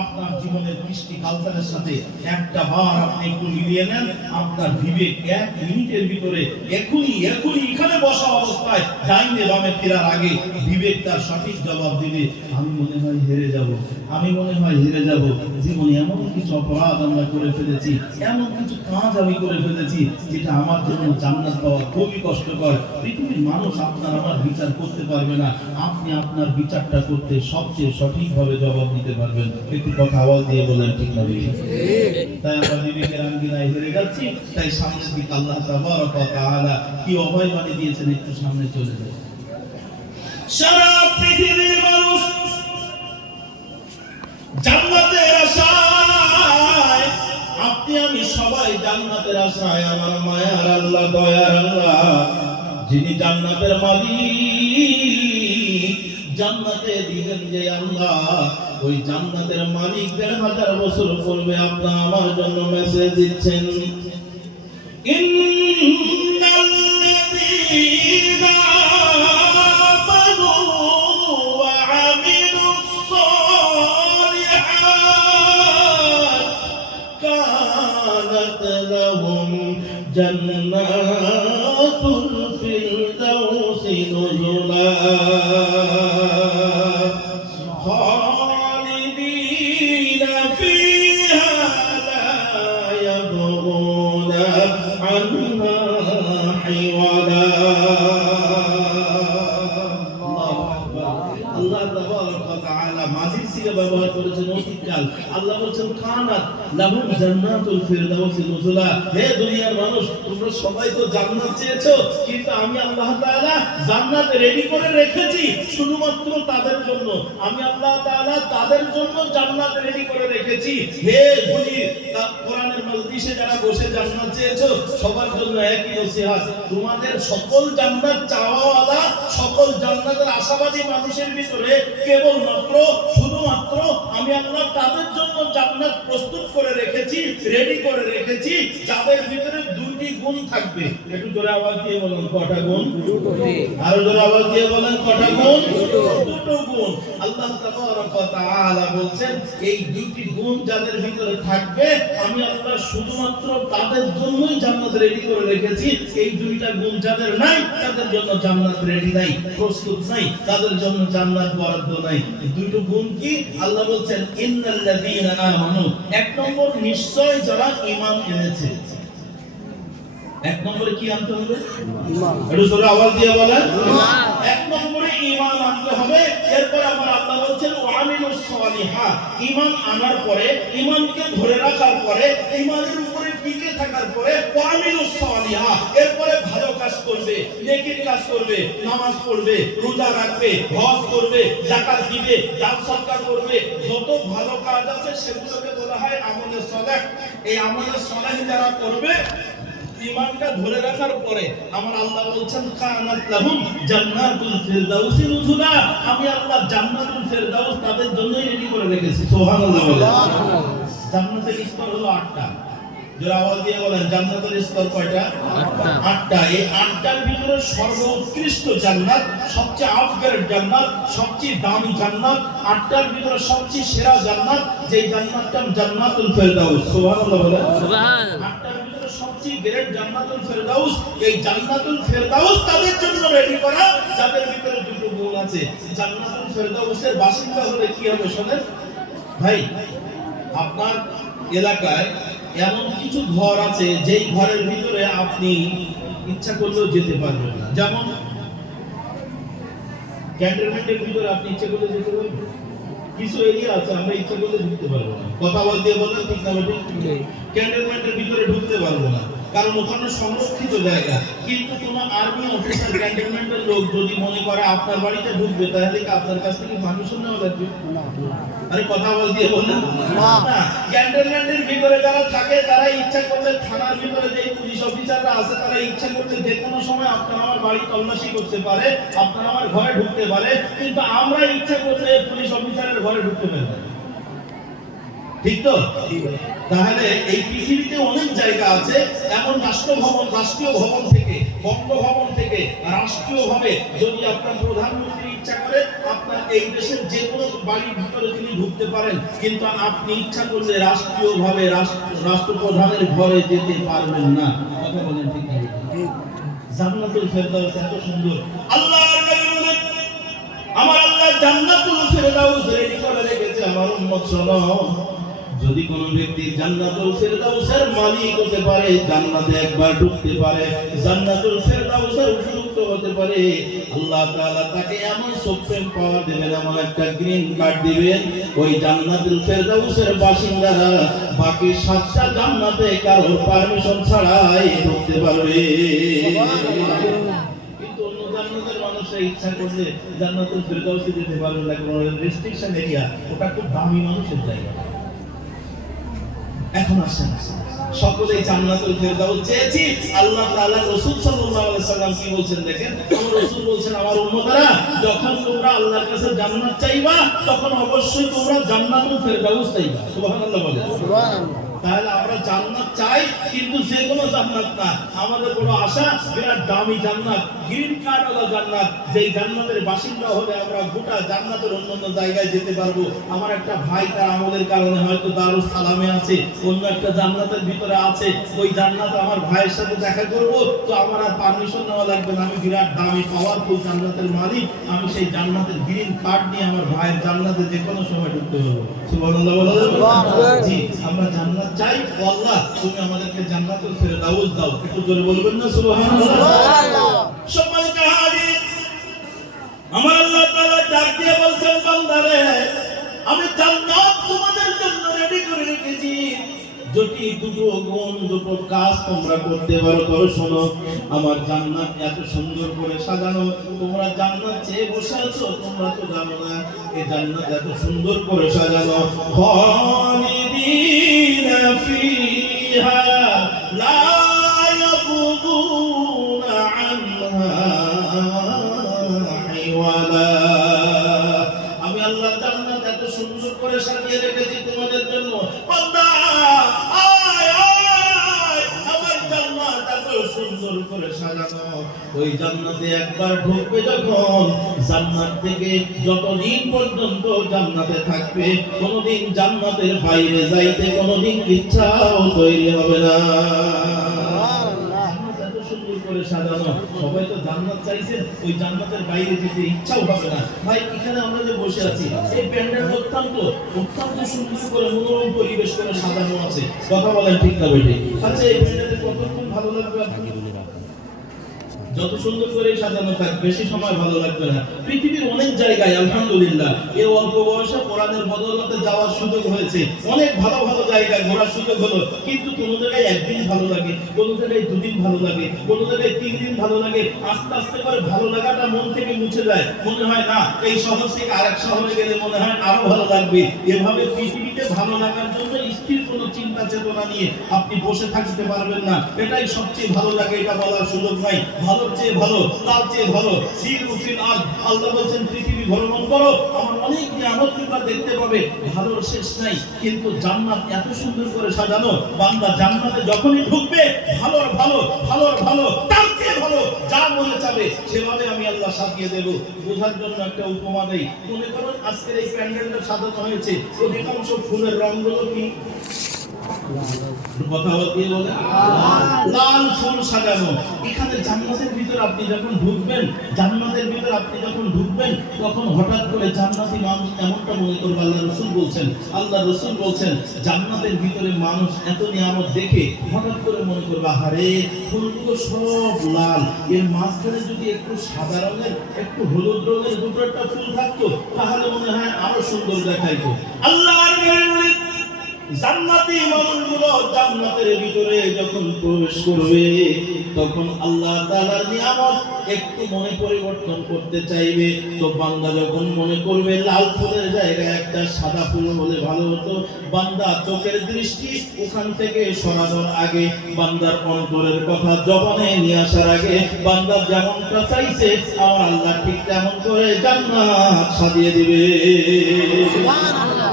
আপনার জীবনের কৃষ্টি কালচারের সাথে একটা বার আপনি একটু মিলিয়ে নেন, আপনার বিবেক এক মিনিটের ভিতরে এখনই এখানে বসা অবস্থায় ডাইনে বামে ফেরার আগে বিবেক তার সঠিক জবাব দিবে। আমি মনে হয় হেরে যাব, আমি মনে হয় হেরে যাব। জীবনে এমন কিছু অপরাধ আমরা করে ফেলেছি, এমন কিছু কাজ আমি করে ফেলেছি যেটা আমার জন্য জান্নাত পাওয়া খুবই কষ্টকর। পৃথিবীর মানুষ আপনার আমার বিচার করতে পারবে না, আপনি আপনার বিচারটা করতে সবচেয়ে সঠিকভাবে জবাব দিতে পারবেন। একটু কথা আওয়াজ দিয়ে বলেন ঠিক না? তাই আমরা বিবেকের আঙ্গিনায় হেরে যাচ্ছি। তাই সামনের দিকে আল্লাহ তাবারক ওয়া তাআলা কি অভয় বাণী দিয়েছেন, একটু সামনে চলে যান। সারা পৃথিবীর মানুষ জান্নাতের আশায়, আপনি আমি সবাই জান্নাতের আশায়। আমার মায়ার আল্লাহ, দয়ার আল্লাহ, যিনি জান্নাতের মালিক, জান্নাতে দিবেন যে আল্লাহ, ওই জান্নাতের মালিক 1000 বছর পূর্বে আপনার আমার জন্য মেসেজ দিচ্ছেন, ইন্নাল্লাযীনা আমানু ওয়া আমিলুস সালিহাত কানাত লাহুম জান্নাতুল ফিরদাউসি নুজুলা ব্যবহার করেছেন অতীতকাল। আল্লাহ বলেছেন কানাত লাহুম জান্নাতুল ফিরদাউসি নুজুলা। হে দুনিয়ার মানুষ, তোমরা সবাই তো জান্নাত চেয়েছো, কিন্তু আমি আল্লাহ তাআলা জান্নাত রেডি করে রেখেছি শুধুমাত্র তাদের জন্য। আমি আল্লাহ তাআলা তাদের জন্য জান্নাত রেডি করে রেখেছি। হে বলি, কোরআনের মজলিসে যারা বসে জান্নাত চেয়েছো, সবার জন্য একই নসিহত, তোমাদের সকল জান্নাত চাওয়াওয়ালা, সকল জান্নাতের আশাবাদী মানুষের ভিতরে কেবলমাত্র শুধুমাত্র আমি আল্লাহ তাদের জন্য জান্নাত প্রস্তুত করে রেখেছি, রেডি করে রেখেছি, যাদের ভিতরে দুটি গুণ থাকবে। একটু জোরে আওয়াজ দিয়ে বলুন কটা গুণ? আরো জোরে আওয়াজ দিয়ে বলেন কটা গুণ? দুটো গুণ। আল্লাহ তাবারক ওয়া তাআলা বলছেন এই দুটি গুণ যাদের ভিতরে থাকবে আমি আল্লাহ শুধুমাত্র তাদের জন্যই জান্নাত রেডি করে রেখেছি। এই দুইটা গুণ যাদের নাই তাদের জন্য জান্নাত রেডি নাই, প্রস্তুত নাই, তাদের জন্য জান্নাত বরাদ্দ নাই। দুটো গুণ কি? আল্লাহ বলছেন ইন্নাল্লাযীনা আমানু, এক নম্বর নিশ্চয় যারা ঈমান এনেছে। এক নম্বরে কি আনতে হবে? ঈমান। একটু জোরে আওয়াজ দিয়ে বলেন ঈমান। এক নম্বরে ঈমান আনতে হবে। এরপর আমার আল্লাহ বলছেন ওয়ামিলুস সালিহাত, ঈমান আনার পরে, ঈমানকে ধরে রাখার পরে, ঈমানের উপরে টিকে থাকার পরে ওয়ামিলুস সালিহাত, এরপরে ভালো কাজ করবে, নেকির কাজ করবে, নামাজ পড়বে, রোজা রাখবে, হজ করবে, যাকাত দিবে, দান সদকা করবে, যত ভালো কাজ আছে সেগুলোকে বলা হয় আমলে সালেহ। এই আমলে সালেহ যারা করবে, ঈমানটা ধরে রাখার পরে আমার আল্লাহ বলছেন কানাত লাহুম জান্নাতুল ফিরদাউসি নুজুলা, আমি আল্লাহ জান্নাতুল ফিরদাউস তাদের জন্যই রেডি করে রেখেছি। সুবহানাল্লাহ বলেন। জান্নাতের স্তর হলো 8টা। যারা আওয়াজ দিয়ে বলেন জান্নাতের স্তর কয়টা? 8টা। এই 8টার ভিতরে সর্বোৎকৃষ্ট জান্নাত, সবচেয়ে আপগ্রেড জান্নাত, সবচেয়ে দামি জান্নাত, 8টার ভিতরে সবচেয়ে সেরা জান্নাত, যেই জান্নাতটা জান্নাতুল ফিরদাউস। সুবহানাল্লাহ বলেন। সুবহান। 8টার ভিতরে সবচেয়ে গ্রেট জান্নাতুল ফিরদাউস। এই জান্নাতুল ফিরদাউস তাদের জন্য রেডি করা যাদের ভিতরে দুটো গুণ আছে। জান্নাতুল ফিরদাউসের বাসিন্দা হলে কি হবে শুনেন ভাই, আপনার এলাকায় এমন কিছু ঘর আছে যেই ঘরের ভিতরে আপনি ইচ্ছা করলেও যেতে পারবেন না। যেমন ক্যান্টনমেন্টের ভিতরে আপনি ইচ্ছা করলে যেতে পারবেন, কিছু এরিয়া আছে আমরা ইচ্ছা করলে ঢুকতে পারবো না। কথা বলতে বলতে ঠিক না বেটি? ক্যান্টনমেন্টের ভিতরে ঢুকতে পারবো না, কারণ ওখানে সংরক্ষিত জায়গা। কিন্তু কোন আর্মি অফিসার ক্যান্টনমেন্টের লোক যদি মনে করে আপনার বাড়িতে ঢুকবে, তাহলে কি আপনার কাছ থেকে পারমিশন নেওয়া লাগবে? আরে কথা বলতে বললেন না। ক্যান্টনমেন্টের ভিতরে যারা থাকে তারা ইচ্ছা করলে, থানার ভিতরে যে পুলিশ অফিসাররা আছে তারা ইচ্ছা করলে যে কোনো সময় আপনার আমার বাড়ি তল্লাশি করতে পারে, আপনার আমার ঘরে ঢুকতে পারে, কিন্তু আমরা ইচ্ছা করলে পুলিশ অফিসারের ঘরে ঢুকতে পারি না। ঠিক তো? তাহলে এই পৃথিবীতে অনেক জায়গা আছে এমন রাষ্ট্রীয় ভবন থেকে, বঙ্গভবন থেকে রাষ্ট্রীয়ভাবে যদি আপনার প্রধানমন্ত্রী ইচ্ছা করে আপনার এই দেশের যে কোনো বাড়ির ভিতরে তিনি ঢুকতে পারেন, কিন্তু আপনি ইচ্ছা করলে রাষ্ট্রীয়ভাবে রাষ্ট্রপ্রধানের ঘরে যেতে পারবেন না। কথা বলেন ঠিক না? জান্নাতুল ফেরদাউস এত সুন্দর। আল্লাহর নবী বলেন আমার আল্লাহ জান্নাতুল ফেরদাউস রেডি করে রেখেছে। আমার উম্মত শোনো, যদি কোন ব্যক্তি জান্নাতুল ফেরদাউসের মালিক হতে পারে, জান্নাতে একবার ঢুকতে পারে, জান্নাতুল ফেরদাউসের উপযুক্ত হতে পারে, আল্লাহ তাআলা তাকে এমন সুপ্রিম পাওয়ার দিবেন, এমন একটা গ্রিন কার্ড দিবেন, ওই জান্নাতুল ফেরদাউসের বাসিন্দারা বাকি 7টা জান্নাতে কারো পারমিশন ছাড়াই ঢুকতে পারবে। কিন্তু অন্য জান্নাতের মানুষরা ইচ্ছা করলে জান্নাতুল ফেরদাউসে যেতে পারবে না, কোনো রেস্ট্রিকশন এরিয়া, ওটা খুব দামি মানুষের জায়গা। এখন আসেন সকলেই জান্নাতুল ফেরদাউস চেয়েছি। আল্লাহ তাআলা রাসূল সাল্লাল্লাহু আলাইহি সাল্লাম কি বলছেন দেখেন, আমার রাসূল বলছেন আমার উম্মতরা যখন তোমরা আল্লাহর কাছে জান্নাত চাইবা তখন অবশ্যই তোমরা জান্নাতুল ফেরদাউস চাইবা। সুবহানাল্লাহ বলেন। সুবহানাল্লাহ। তাহলে আমরা জান্নাত চাই, কিন্তু যে কোনো জান্নাত না, আমাদের বড় আশা বিরাট দামি জান্নাত, গ্রিন কার্ড ওয়ালা জান্নাত, যেই জান্নাতের বাসিন্দা হলে আমরা গোটা জান্নাতের অন্যান্য জায়গায় যেতে পারবো। আমার একটা ভাই তার আমলের কারণে হয়তো দারুস সালামে আছে, অন্য একটা জান্নাতের ভিতরে আছে, ওই জান্নাত আমার ভাইয়ের সাথে দেখা করব, তো আমার আর পারমিশন নেওয়া লাগবে না, আমি বিরাট দামি পাওয়ারফুল জান্নাতের মালিক, আমি সেই জান্নাতের গ্রিন কার্ড নিয়ে আমার ভাইয়ের জান্নাতে যে কোনো সময় ঢুকতে পারবো। সুবহানাল্লাহ বলেন। জি, আমরা জান্নাত চাই, ও আল্লাহ তুমি আমাদেরকে জান্নাতুল ফেরদাউস দাও। একটু জোরে বলবেন না সুবহানাল্লাহ। সম্মানিত হাজির, আমার আল্লাহ তাআলা ডাক দিয়ে বলছেন বান্দারে আমি জান্নাত তোমাদের জন্য রেডি করে রেখেছি, যদি দুটো গুণ দুটো কাজ তোমরা করতে পারো। তবে শোনো, আমার জান্নাত এত সুন্দর করে সাজানো, তোমরা জান্নাত চেয়ে বসে আছো, তোমরা তো জানো না এই জান্নাত এত সুন্দর করে সাজানো। খালিদিনা ফিহা লা ইয়াবগুনা আনহা হিওয়ালা। আমি আল্লাহ জান্নাত এত সুন্দর করে সাজিয়ে রেখেছি তোমাদের জন্য। বান্দা করে সাজানো। ওই জান্নাতে একবার ঢুকবে যখন, জান্নাত থেকে যতদিন পর্যন্ত জান্নাতে থাকবে, কোনোদিন জান্নাতের বাইরে যাইতে কোনোদিন ইচ্ছাও তৈরি হবে না। জান্নাত এত সুন্দর করে সাজানো, সবাই তো জান্নাত চাইছেন, ওই জান্নাতের বাইরে যেতে ইচ্ছাও হবে না। ভাই এখানে আমরা যে বসে আছি, এই প্যান্ডেল অত্যন্ত সুন্দর করে মনোরম পরিবেশ করে সাজানো আছে। কথা বলেন ঠিক না বেঠে? আচ্ছা, এই প্যান্ডেলে কতক্ষণ ভালো লাগবে আপনাকে? যত সুন্দর করে সাজানো থাকবে বেশি সময় ভালো লাগবে না। পৃথিবীর অনেক জায়গায় আলহামদুলিল্লাহ এই অল্প বয়সে কোরআনের বদৌলতে যাওয়ার সুযোগ হয়েছে, অনেক ভালো ভালো জায়গায় ঘোরার সুযোগ হলো, কিন্তু কোনো জায়গায় একদিন ভালো লাগে, কোনো জায়গায় দুদিন ভালো লাগে, কোনো জায়গায় 3 দিন ভালো লাগে। আস্তে আস্তে করে ভালো লাগাটা মন থেকে মুছে যায়, মনে হয় না এই শহর থেকে আরেক শহরে গেলে মনে হয় আরো ভালো লাগবে। এভাবে পৃথিবীতে ভালো লাগার জন্য স্থির কোনো চিন্তা চেতনা নিয়ে আপনি বসে থাকতে পারবেন না। এটাই সবচেয়ে ভালো লাগে, এটা বলার সুযোগ নাই। ভালোর চেয়ে ভালো, তার চেয়ে ভালো সিরু ফিল আরদ। আল্লাহ বলেন পৃথিবী ভ্রমণ করো, আমার অনেক নিয়ামত তোমরা দেখতে পাবে, ভালোর শেষ নাই। কিন্তু জান্নাত এত সুন্দর করে সাজানো, বান্দা জান্নাতে যখনই ঢুকবে ভালোর ভালো, ভালোর ভালো, তার চেয়ে ভালো, যা মনে চাবে সেভাবে আমি আল্লাহ সাজিয়ে দেব। বোঝার জন্য একটা উপমা দেই। মনে করুন আজকের এই প্যান্ডেলটা সাজানো হয়েছে, অধিকাংশ ফুলের রংগুলো কি? কথা বলতে বলে লাল ফুল সাজানো। এখানে জান্নাতের ভিতর আপনি যখন ঢুকবেন, জান্নাতের ভিতর আপনি যখন ঢুকবেন, তখন হঠাৎ করে জান্নাতি মানুষ এমনটা মনে করবে, আল্লাহ রাসূল বলছেন জান্নাতের ভিতরে মানুষ এত নিয়ামত দেখে হঠাৎ করে মনে করবে, আরে ফুলগুলো সব লাল, এর মাঝখানে যদি একটু সাদা রঙের, একটু হলুদ রঙের দুটো একটা ফুল থাকতো, তাহলে মনে হয় আরো সুন্দর দেখাইতো। আল্লাহর নবী জান্নাতি মানুষগুলো জান্নাতের ভিতরে যখন প্রবেশ করবে, তখন আল্লাহ তাআলার নিয়ামত একটু মনে পরিবর্তন করতে চাইবে। তো বান্দা যখন মনে করবে লাল ফুলের জায়গায় একটা সাদা ফুল হলে ভালো হতো, বান্দা চোখের দৃষ্টি ওখান থেকে সরানোর আগে, বান্দার অন্তরের কথা জবানে নিয়ে আসার আগে, বান্দা যেমনটা চাইছে আমার আল্লাহ ঠিক তেমন করে জান্নাত সাজিয়ে দিবে। সুবহানাল্লাহ।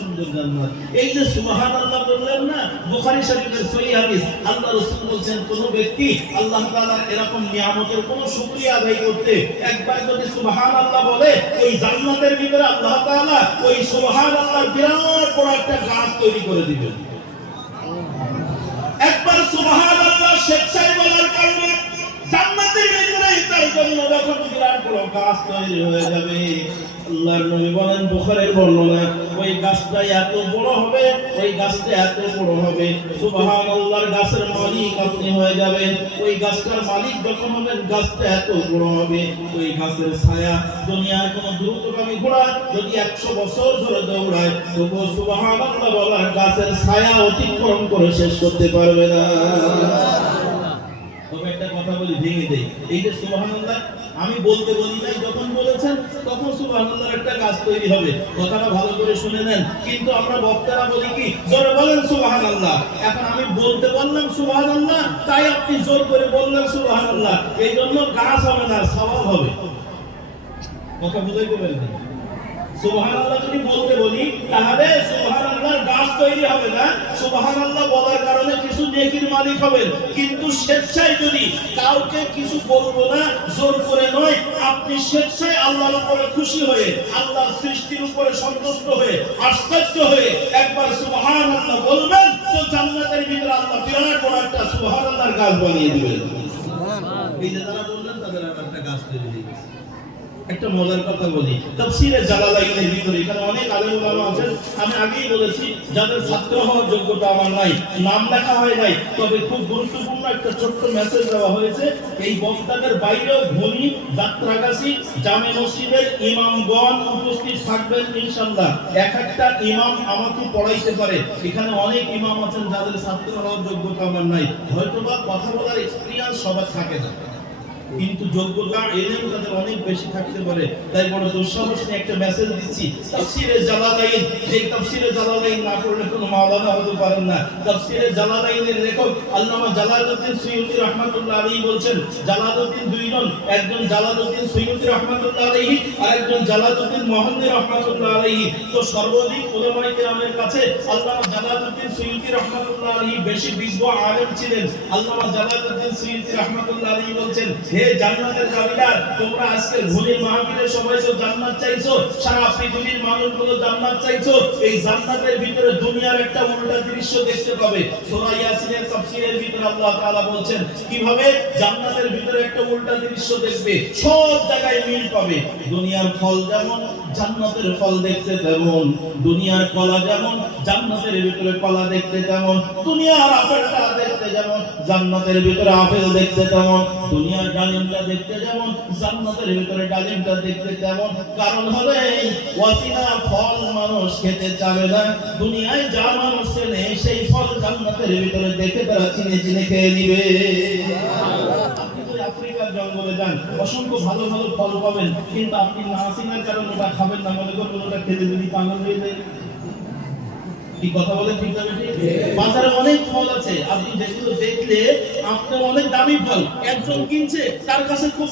সুন্দর জান্নাত। এই যে সুবহানাল্লাহ বললেন না, বুখারী শরীফের সহিহ হাদিস, আল্লাহ রাসূল বলেন কোন ব্যক্তি আল্লাহ তাআলার এরকম নিয়ামতের কোন শুকরিয়া আদায় করতে একবার যদি সুবহানাল্লাহ বলে, ওই জান্নাতের ভিতরে আল্লাহ তাআলা ওই সুবহানাল্লাহর বিরাট বড় একটা গাছ তৈরি করে দিবেন। একবার সুবহানাল্লাহ স্বেচ্ছায় বলার কারণে জান্নাতের ভিতরে তার জন্য যখন বিরাট বড় গাছ তৈরি হয়ে যাবে, আল্লাহর নবী বলেন বুখারীর বর্ণনা, ওই গাছটা এত বড় হবে, ওই গাছটা এত বড় হবে, সুবহানাল্লাহর গাছের মালিক আপনি হয়ে যাবেন। ওই গাছটার মালিক যখন হবেন, গাছটা এত বড় হবে, ওই গাছের ছায়া দুনিয়ার কোন দ্রুতগামী ঘোড়া যদি 100 বছর ধরে দৌড়ায়, তবুও সুবহানাল্লাহ বলার গাছের ছায়া অতিক্রম করে শেষ করতে পারবে না। তবে একটা কথা বলি, ভেঙে দেই, এই যে সুবহানাল্লাহ আমি বলতে বলি নাই, যখন বলেছেন তখন সুবহানাল্লাহর একটা গাছ তৈরি হবে। কথাটা ভালো করে শুনে নেন। কিন্তু আমরা বক্তারা বলি কি, জোরে বলেন সুবহানাল্লাহ। এখন আমি বলতে বললাম সুবহানাল্লাহ, তাই আপনি জোর করে বললেন সুবহানাল্লাহ, এই জন্য গাছ হবে না, সওয়াব হবে। কথা বুঝাইতে পারেন? সুবহানাল্লাহ যদি বলতে বলি, তাহলে সুবহানাল্লাহর গাছ তৈরি হবে না, সুবহানাল্লাহ বলার কারণে কিছু নেকির মালিক হবেন। কিন্তু স্বেচ্ছায় যদি কাউকে কিছু বলবো না, জোর করে নয়, আপনি স্বেচ্ছায় আল্লাহর উপরে খুশি হয়ে, আল্লাহর সৃষ্টির উপরে সন্তুষ্ট হয়ে, আশ্চর্য হয়ে একবার সুবহানাল্লাহ বলবেন, তো জান্নাতের ভিতরে আল্লাহ বিরাট বড় একটা সুবহানাল্লাহর গাছ বানিয়ে দিবেন। এই যে যারা বললেন তাদের একটা গাছ তৈরি হয়ে গেছে। একটা মজার কথা বলি, তাফসীরে জালালাইনের ভিতরে এখানে অনেক আলেম ওলামা আছেন, আমি আগেই বলেছি যাদের ছাত্র হওয়ার যোগ্যতা আমার নাই, নাম লেখা হয় নাই, তবে খুব গুরুত্বপূর্ণ একটা ছোট্ট মেসেজ দেওয়া হয়েছে। এই বক্তাদের বাইরেও ধনী যাত্রাগাছি জামে মসজিদের ইমামগণ উপস্থিত থাকবেন ইনশাআল্লাহ। এক একটা ইমাম আমাকে পড়াইতে পারে। এখানে অনেক ইমাম আছেন যাদের ছাত্র হওয়ার যোগ্যতা আমার নাই, হয়তোবা কথা বলার এক্সপেরিয়েন্স সবার থাকে না, কিন্তু যোগ্যতা এলেম তাদের অনেক বেশি থাকতে পারে। তাই বড় দুঃসাহস নিয়ে একটা মেসেজ দিচ্ছি, তাফসীরে জালালাইন, যে তাফসীরে জালালাইন না পড়লে কোনো মাওলানা হতে পারেন না। তাফসীরে জালালাইনের লেখক আল্লামা জালালউদ্দিন সুয়ুতী রাহমাতুল্লাহ আলাইহি বলছেন, জালালউদ্দিন 2 দুইজন, একজন জালালউদ্দিন সুয়ুতী রাহমাতুল্লাহ আলাইহি আর একজন জালালউদ্দিন মুহাম্মদী রাহমাতুল্লাহ আলাইহি। তো সর্বাধিক উলামায়ে কেরামের কাছে আল্লামা জালালউদ্দিন সুয়ুতী রাহমাতুল্লাহ আলাইহি বেশি বিজ্ঞ আলেম ছিলেন। আল্লামা জালালউদ্দিন সুয়ুতী রাহমাতুল্লাহ আলাইহি বলেন, হে জান্নাতের দাবিদার, তোমরা আজকে ভোরের মাহফিলে সবাই তো জান্নাত চাইছো, সারা পৃথিবীর মানুষগুলো জান্নাত চাইছো। এই জান্নাতের ভিতরে দুনিয়ার একটা উল্টা দৃশ্য দেখতে পাবে। সূরা ইয়াসিনের তাফসীরের ভিতরে আল্লাহ তাআলা বলেন কিভাবে জান্নাতের ভিতরে একটা উল্টা দৃশ্য দেখবে। সব জায়গায় মিল পাবে। দুনিয়ার ফল যেমন জান্নাতের ফল দেখতে তেমন, দুনিয়ার কলা যেমন জান্নাতের ভিতরে কলা দেখতে তেমন, দুনিয়ার আপেলটা দেখতে যেমন জান্নাতের ভিতরে আপেল দেখতে তেমন, দুনিয়ার ডালিমটা দেখতে যেমন জান্নাতের ভিতরে ডালিমটা দেখতে তেমন। কারণ হলো ওয়াসিনা ফল মানুষ খেতে চাবে না, দুনিয়ায় যা মানুষ চেনে সেই ফল জান্নাতের ভিতরে দেখে তারা চিনে চিনে খেয়ে নিবে। আপনি যদি আফ্রিকার জঙ্গলে যান অসংখ্য ভালো ভালো ফল পাবেন, কিন্তু আপনি না চিনার কারণে ওটা খাবেন না, মনে করবেন ওটা খেতে যদি পাগল হয়ে যায়। কি কথা বলে ঠিক না বেঠিক? বাজারে অনেক ফল আছে, আপনি যেগুলো দেখলে আপনার অনেক দামি ফল, একজন কিনছে তার কাছে খুব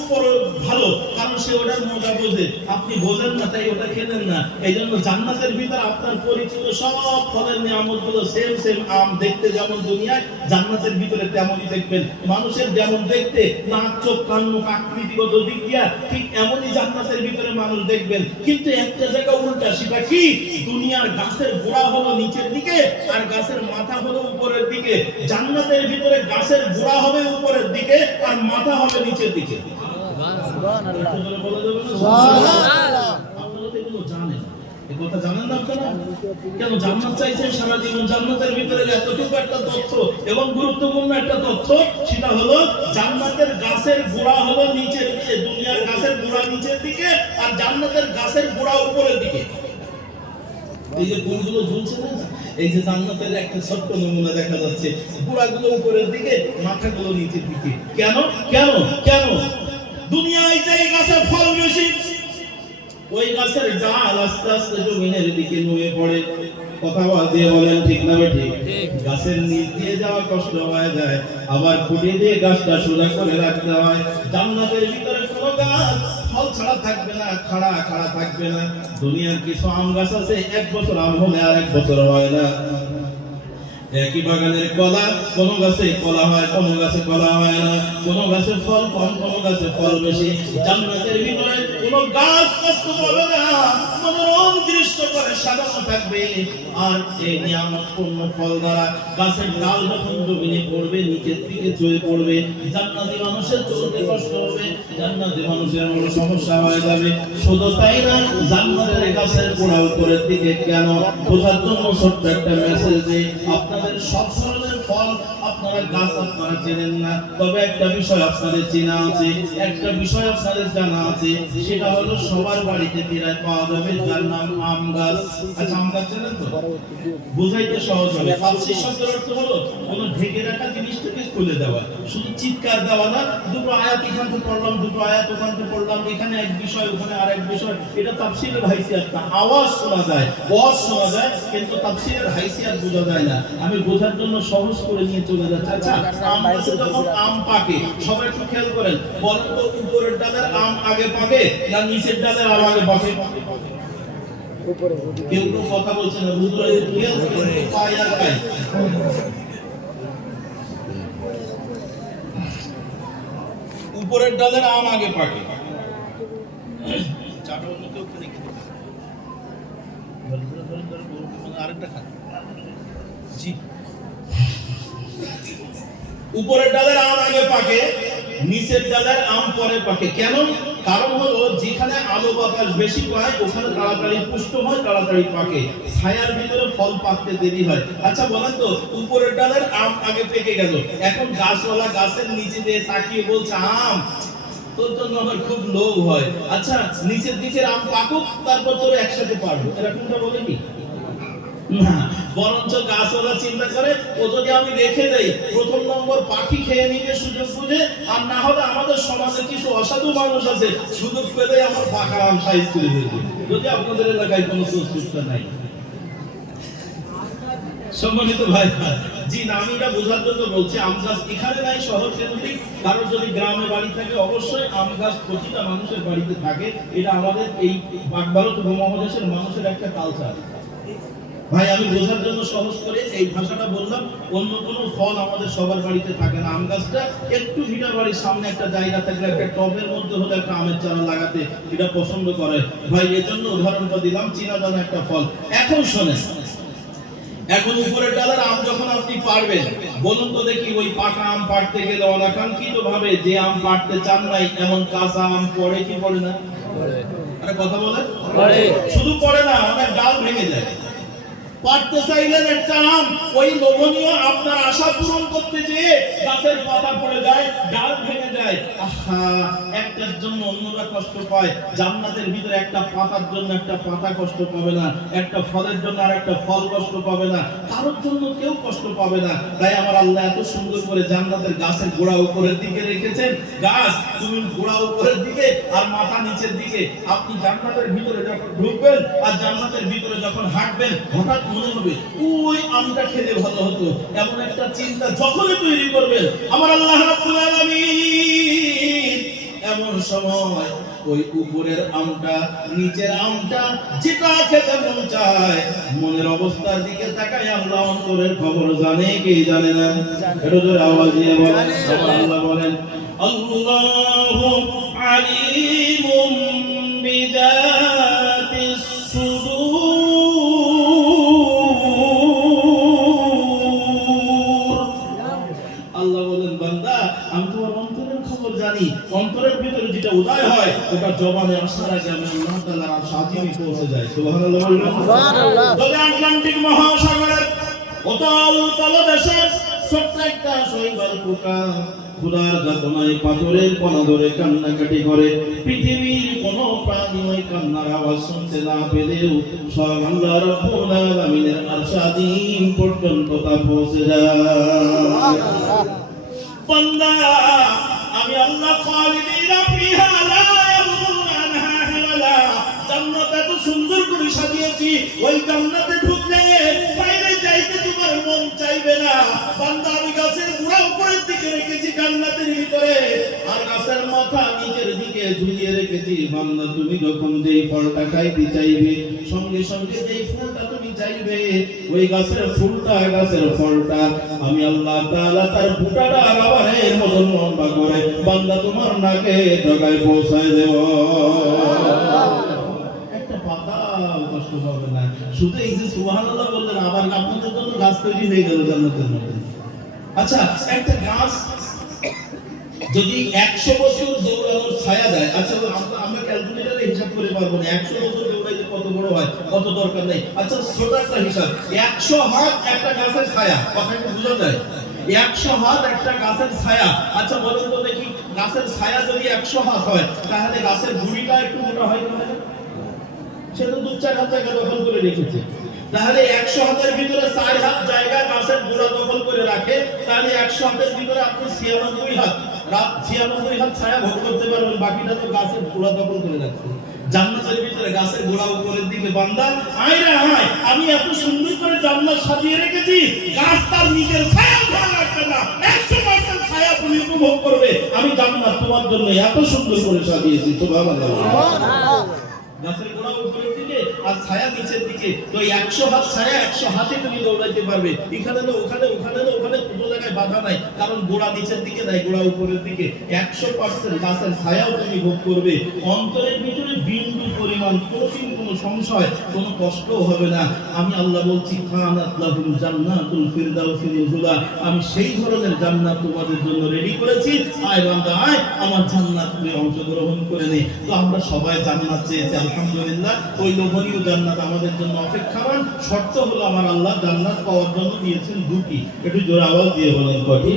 ভালো, কারণ সে ওটার মজা বোঝে, আপনি বোঝেন না তাই ওটা খেলেন না। এই জন্য জান্নাতের ভিতরে আপনার পরিচিত সব ফলের নিয়ামতগুলো সেম সেম। আম দেখতে যেমন দুনিয়ায়, জান্নাতের ভিতরে তেমনই দেখবেন। মানুষের যেমন দেখতে নাক চোখ কান মুখ আকৃতিগত দিক দিয়া ঠিক এমনই জান্নাতের ভিতরে মানুষ দেখবেন। কিন্তু একটা জায়গা উল্টা, সেটা কি? দুনিয়ার গাছের গোড়া হলো নিচের দিকে আর গাছের মাথা হলো উপরের দিকে। জান্নাতের ভিতরে গাছের গোড়া হবে উপরের দিকে আর মাথা হবে নিচের দিকে। সুবহানাল্লাহ। সুবহানাল্লাহ। আপনারা তো এগুলো জানেন, এই কথা জানেন না আপনারা? কেন জান্নাত চাইছেন সারা জীবন? জান্নাতের ভিতরে এতটুকু একটা তথ্য এবং গুরুত্বপূর্ণ একটা তথ্য, সেটা হলো জান্নাতের গাছের গোড়া হলো নিচের দিকে, দুনিয়ার গাছের গোড়া নিচের দিকে আর জান্নাতের গাছের গোড়া উপরের দিকে। এই যে ফুলগুলো ঝুলছে না, এই যে জান্নাতের একটা ছোট্ট নমুনা দেখা যাচ্ছে, গোড়াগুলো উপরের দিকে, মাথাগুলো নিচের দিকে। কেন কেন কেন? দুনিয়ায় যে গাছের ফল বেশি, ওই গাছের ডাল আস্তে আস্তে জমিনের দিকে নুয়ে পড়ে। কথা দিয়ে বলেন ঠিক না বেঠিক? গাছের নিচ দিয়ে যাওয়া কষ্ট হয়ে যায়, আবার খুঁটি দিয়ে গাছটা সোজা করে রাখতে হয়। জান্নাতের ভিতরে কোনো গাছ ফল ছাড়া থাকবে না, খাড়া খাড়া থাকবে না। দুনিয়ার কিছু আম গাছ আছে, এক বছর আম হলে আর এক বছর হয় না। একই বাগানের কলা, কোন গাছে কলা হয়, কোন গাছে কলা হয় না, কোন গাছে ফল কম, কোন গাছে ফল বেশি। জান্নাতের ভিতরে কোন গাছ কষ্ট পাবে না, মনোরম দৃশ্য করে সাজানো থাকবে। আর এই নিয়ামতপূর্ণ ফল দ্বারা গাছের ডাল যখন জমিনে পড়বে, নিচের দিকে চলে পড়বে, জান্নাতি মানুষের চলতে কষ্ট হবে, জান্নাতি মানুষের বড় সমস্যা হয়ে যাবে। শুধু তাই না, জান্নাতের গাছের গোড়া উপরের দিকে কেন বোঝার জন্য ছোট্ট একটা মেসেজ দিই। আপনাদের সব ধরনের ফল আপনারা গাছ আপনারা চেনেন না, তবে একটা বিষয় আপনাদের চেনা আছে, একটা বিষয় আপনাদের জানা আছে, সেটা হলো সবার বাড়িতে প্রায় পাওয়া যাবে, যার নাম আম গাছ। আচ্ছা, আম গাছ চেনেন তো? বুঝাইতে সহজ হবে। ফার্সি শব্দের অর্থ হলো কোনো ঢেকে রাখা জিনিসটাকে খুলে দেওয়া, শুধু চিৎকার দেওয়া না। দুটো আয়াত এখান থেকে পড়লাম, দুটো আয়াত ওখান থেকে পড়লাম, এখানে এক বিষয় ওখানে আরেক বিষয়, এটা তাফসীরের হাইসিয়াত না। আওয়াজ শোনা যায়, ওয়াজ শোনা যায়, কিন্তু তাফসীরের হাইসিয়াত বোঝা যায় না। আমি বোঝার জন্য সহজ করে নিয়ে চলে যাচ্ছি। আচ্ছা, আম গাছে যখন আম পাকে, সবাই একটু খেয়াল করেন, বলেন তো উপরের ডালের আম আগে পাকে না নিচের ডালের আম আগে পাকে? কেউ কোনো কথা বলছে না, বুঝলো? খেয়াল করে পায় আর পায়। উপরের ডালের আম আগে পাকে। চাটা অন্য কেউ খেলে আরেকটা খান। জি, উপরের ডালের আম আগে পাকে, নিচের ডালের আম পরে পাকে। কেন? কারণ হলো যেখানে আলো বাতাস বেশি পায় ওখানে তাড়াতাড়ি পুষ্ট হয়, তাড়াতাড়ি পাকে, ছায়ার ভিতরে ফল পাকতে দেরি হয়। আচ্ছা বলেন তো, উপরের ডালের আম আগে পেকে গেল, এখন গাছওয়ালা গাছের নিচে দিয়ে তাকিয়ে বলছে আম, তোর জন্য আমার খুব লোভ হয়, আচ্ছা নিচের দিকের আম পাকুক তারপর তোর একসাথে পারবো, এরকমটা বলে কি? না, বরঞ্চ গাছওয়ালা চিন্তা করে ও যদি আমি রেখে দেই, প্রথম নম্বর পাখি খেয়ে নিবে সুযোগ বুঝে, আর না হলে আমাদের সমাজে কিছু অসাধু মানুষ আছে, সুযোগ পেলে আমার পাকা আম সাইজ করে দেবে। যদি আপনাদের এলাকায় কোনো সুযোগ নাই। সম্মানিত ভাই, জি না, আমি এটা বোঝার জন্য বলছি, আম গাছ এখানে নাই শহর কেন্দ্রিক, কারণ যদি গ্রামে বাড়ি থাকে অবশ্যই আম গাছ প্রতিটা মানুষের বাড়িতে থাকে। এটা আমাদের এই ভারত উপমহাদেশের মানুষের একটা কালচার। ভাই আমি বোঝার জন্য সহজ করে এই ভাষাটা বললাম। অন্য কোনো ফল আমাদের সবার বাড়িতে থাকে না। আম গাছটা একটু ভিটা বাড়ির সামনে একটা জায়গা থাকলে, একটা টবের মধ্যে হলে একটা আমের চারা লাগাতে এটা পছন্দ করে ভাই। এই জন্য উদাহরণটা দিলাম, চীনা জানা একটা ফল। এখন শোনেন, এখন উপরের ডালের আম যখন আপনি পারবেন, বলুন তো দেখি ওই পাকা আম পাড়তে গেলে অনাকাঙ্ক্ষিত ভাবে যে আম পাড়তে চান নাই এমন কাঁচা আম পড়ে কি পড়ে না? আরে কথা বলেন। শুধু পড়ে না, অনেক ডাল ভেঙে যায়। পারতে চাইলেন একটা আম, ওই লোভনীয় আপনার আশা পূরণ করতে যেয়ে গাছের পাতা পড়ে যায়, ডাল ভেঙে যায়। আহা, একটার জন্য অন্যরা কষ্ট পায়। জান্নাতের ভিতরে একটা পাতার জন্য একটা পাতা কষ্ট পাবে না, একটা ফলের জন্য আর একটা ফল কষ্ট পাবে না, কারোর জন্য কেউ কষ্ট পাবে না। তাই আমার আল্লাহ এত সুন্দর করে জান্নাতের গাছের গোড়া উপরের দিকে রেখেছেন। গাছ তুমি গোড়া উপরের দিকে আর মাথা নিচের দিকে। আপনি জান্নাতের ভিতরে যখন ঢুকবেন আর জান্নাতের ভিতরে যখন হাঁটবেন, হঠাৎ মনে হবে ওই আমটা খেলে ভালো হতো, এমন একটা চিন্তা যখনই তৈরি করবেন, আমার আল্লাহ রাব্বুল আলামিন এমন সময় ওই উপরের আমটা নিচের আমটা যেটা খেতে মন চায়, মনের অবস্থার দিকে তাকায় আল্লাহ অন্তরের খবর জানে, কে জানে না? একটু জোরে আওয়াজ দিয়ে বলেন। আল্লাহ বলেন, আল্লাহু আলিমুম বিযাতিস সুদূর। আল্লাহ বলেন, বান্দা আমি তোমার অন্তরের খবর জানি। অন্তরের ভিতরে যেটা উদয় হয় ওটা জবানে আসার আগে আমি আল্লাহ তাআলার আরশ আজিমে পৌঁছে যায়। সুবহানাল্লাহ। সুবহানাল্লাহ। তবে আটলান্টিক মহাসাগরের অতল তলদেশে ছোট্ট একটা শৈবাল পোকা খোদার যাতনায় পাথরের কণা ধরে কান্নাকাটি করে। পৃথিবীর কোনো প্রাণী ওই কান্নার আওয়াজ শুনতে না পেলেও সব আল্লাহ রাব্বুল আলামিনের আরশ আজিম পর্যন্ত তা পৌঁছে যায়। বান্দা আমি আল্লাহ খালিদিনা ফিহা লা ইয়াবগুনা আনহা হিওয়ালা। জান্নাত এত সুন্দর করে সাজিয়েছি, ওই জান্নাতে ঢুকলে বাইরে যাইতে তোমার মন চাইবে না। বান্দা আমি গাছের গোড়া উপরের দিকে রেখেছি জান্নাতের ভিতরে, আর গাছের মাথা নিচের দিকে ঝুলিয়ে রেখেছি। বান্দা তুমি যখন যেই ফলটা খাইতে চাইবে, সঙ্গে সঙ্গে যেই ফুলটা তুমি চাইবে, ওই গাছের ফুলটা গাছের ফলটা আমি আল্লাহ তাআলা তার বুটাটা রাবারের মতন লম্বা করে বান্দা তোমার নাকে ডগায় পৌঁছায় দেব। একটা পাতা কষ্ট পাবে না। শুধু এই যে সুবহানাল্লাহ বললেন, আবার আপনাদের জন্য গাছ তৈরি হয়ে গেল জান্নাতের মধ্যে। আচ্ছা, একটা গাছ যদি 100 বছর দৌড়ানোর ছায়া দেয়, আচ্ছা আমরা ক্যালকুলেটরে হিসাব করে পারবো না 100 বছর দৌড়াইলে কত বড় হয়, কত দরকার নেই। আচ্ছা ছোট একটা হিসাব, 100 হাত একটা গাছের ছায়া, কথা কি বোঝা যায়? 100 হাত একটা গাছের ছায়া। আচ্ছা বলেন তো দেখি, গাছের ছায়া যদি 100 হাত হয়, তাহলে গাছের গুড়িটা একটু মোটা হয় না? সে তো 2-4 হাত জায়গা দখল করে রেখেছে। তাহলে 100 হাতের ভিতরে 4 হাত জায়গা গাছের গোড়া দখল করে রাখে, তাহলে 100 হাতের ভিতরে আপনি 96 হাত 96 হাত ছায়া ভোগ করতে পারবেন, বাকিটা তো গাছের গোড়া দখল করে রাখছে। জান্নাতের ভিতরে গাছের গোড়া উপরের দিকে, বান্দা আয় রে আয়, আমি এত সুন্দর করে জান্নাত সাজিয়ে রেখেছি, গাছ তার নিজের ছায়া ধরে রাখবে না, 100% ছায়া তুমি উপভোগ করবে। আমি জান্নাত তোমার জন্য এত সুন্দর করে সাজিয়েছি। সুবহানাল্লাহ। গাছের গোড়া উপরের দিকে আর ছায়া নিচের দিকে, তো 100 হাত ছায়া 100 হাতে তুমি দৌড়াইতে পারবে। এখানে না ওখানে, ওখানে না ওখানে, কোনো জায়গায় বাধা নাই, কারণ গোড়া নিচের দিকে নাই, গোড়া উপরের দিকে। 100% গাছের ছায়াও তুমি ভোগ করবে। অন্তরের ভিতরে বিন্দু পরিমাণ কোনো সংশয়, কোনো কষ্টও হবে না। আমি আল্লাহ বলছি, কানাত লাহুল জান্নাতুল ফিরদাউসি নুজুলা, আমি সেই ধরনের জান্নাত তোমাদের জন্য রেডি করেছি। আয় বান্দা আয়, আমার জান্নাতে অংশগ্রহণ করে নে। তো আমরা সবাই জান্নাত চেয়েছি, আলহামদুলিল্লাহ। ওই লোভনীয় জান্নাত আমাদের জন্য অপেক্ষামান। শর্ত হলো আমার আল্লাহ জান্নাত পাওয়ার জন্য দিয়েছেন দুটি। একটু জোরে আওয়াজ দিয়ে বলেন কয়টি?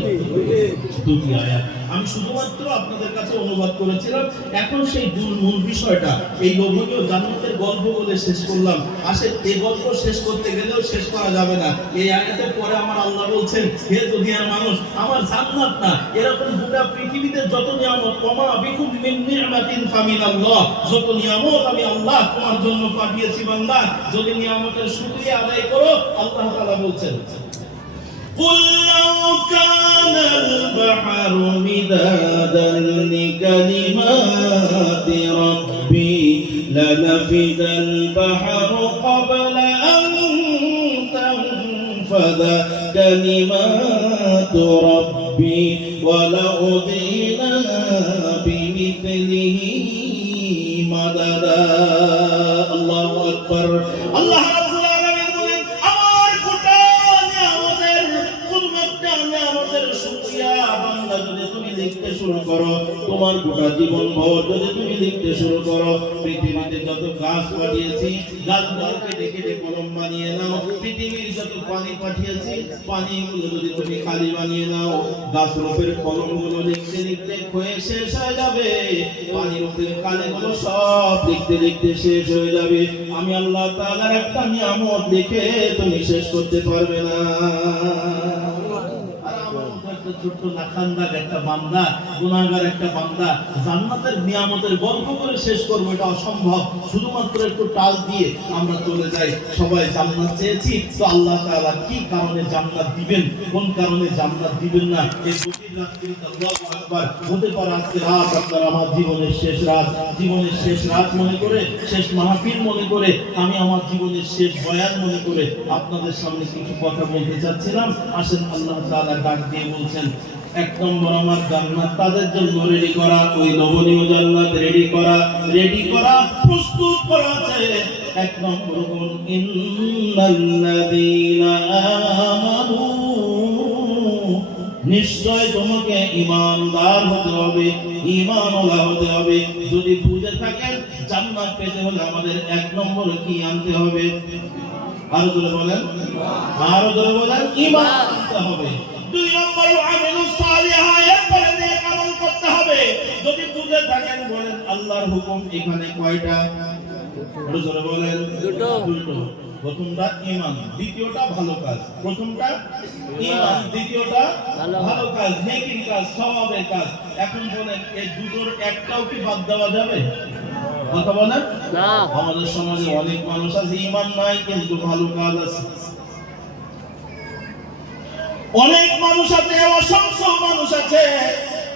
দুটি আয়াত। আমি শুধুমাত্র আপনাদের কাছে অনুবাদ করেছিলাম। এখন সেই মূল বিষয়টা, এই লোভনীয় জান্নাতের গল্প বলে শেষ করলাম। আসে এই গল্প শেষ করতে গেলেও শেষ করা যাবে না। এই আয়াতের পরে আমার আল্লাহ বলছেন, হে দুনিয়ার মানুষ, আমার জান্নাত না, এরকম গোটা পৃথিবীতে যত নিয়ামত, ওমা বিকুম মিন নি'মাতিন ফামিনাল্লাহ, যত নিয়ামত আমি আল্লাহ তোমার জন্য পাঠিয়েছি বান্দা, যদি নিয়ামতের শুকরিয়া আদায় করো। আল্লাহ তাআলা বলছেন, قل لو كان البحر مدادا لكلمات ربي لنفد البحر قبل أن تنفذ كلمات ربي ولأوذي بمثله مددا الله أكبر الله رب العالمين বলেন আমার গোটা নিয়ামতের কুদরতটা নিয়ামতের শুকরিয়া বান্দা যদি তুমি লিখতে শুরু করো তোমার গোটা জীবন ভর যদি তুমি লিখতে শুরু করো পৃথিবীতে যত গাছ পাঠিয়েছি গাছগুলোকে ডেকে ডেকে কলম বানিয়ে নাও পৃথিবীর যত পানি পাঠিয়েছি পানিগুলো যদি তুমি খালি বানিয়ে নাও গাছ রূপের কলমগুলো লিখতে লিখতে ক্ষয়ে শেষ হয়ে যাবে পানি রূপের কালিগুলো সব লিখতে লিখতে শেষ হয়ে যাবে আমি আল্লাহ তাআলার একটা নিয়ামত লিখে তুমি শেষ করতে পারবে না ছোট্ট নাখান্দার একটা বান্দা গুনাহগার একটা বান্দা জান্নাতের নিয়ামতের গল্প করে শেষ করবো এটা অসম্ভব শুধুমাত্র একটু টাল দিয়ে আমরা চলে যাই সবাই জান্নাত চেয়েছি তো আল্লাহ তাআলা কি কারণে জান্নাত দিবেন কোন কারণে জান্নাত দিবেন না এই গভীর রাত্রি আল্লাহু আকবার হতে পারে আজকে রাত আপনার আমার জীবনের শেষ রাত মনে করে শেষ মাহফিল মনে করে আমি আমার জীবনের শেষ বয়ান মনে করে আপনাদের সামনে কিছু কথা বলতে চাচ্ছিলাম আসেন আল্লাহ তাআলা ডাক দিয়ে বলছেন এক নম্বর আমার জান্নাত তাদের জন্য রেডি করা ওই নবনীয় জান্নাত রেডি করা প্রস্তুত করা আছে এক নম্বর গুণ ইন্নাল্লাযীনা আমানু নিশ্চয় তোমাকে ঈমানদার হতে হবে ঈমানওয়ালা হতে হবে যদি বুঝে থাকেন জান্নাত পেতে হলে আমাদের এক নম্বর কি আনতে হবে আরো জোরে বলেন ঈমান আনতে হবে দুই নম্বর আমিলুস সালিহা এরপরে নেক আমল করতে হবে যদি বুঝে থাকেন বলেন আল্লাহর হুকুম এখানে কয়টা আরো জোরে বলেন দুটো প্রথমটা ঈমান দ্বিতীয়টা ভালো কাজ প্রথমটা ঈমান দ্বিতীয়টা ভালো কাজ নেকির কাজ সওয়াবের কাজ এখন বলেন এই দুটোর একটাও কি বাদ দেওয়া যাবে কথা বলেন না আমাদের সমাজে অনেক মানুষ আছে ঈমান নাই কিন্তু ভালো কাজ আছে অনেক মানুষ আছে অসংখ্য মানুষ আছে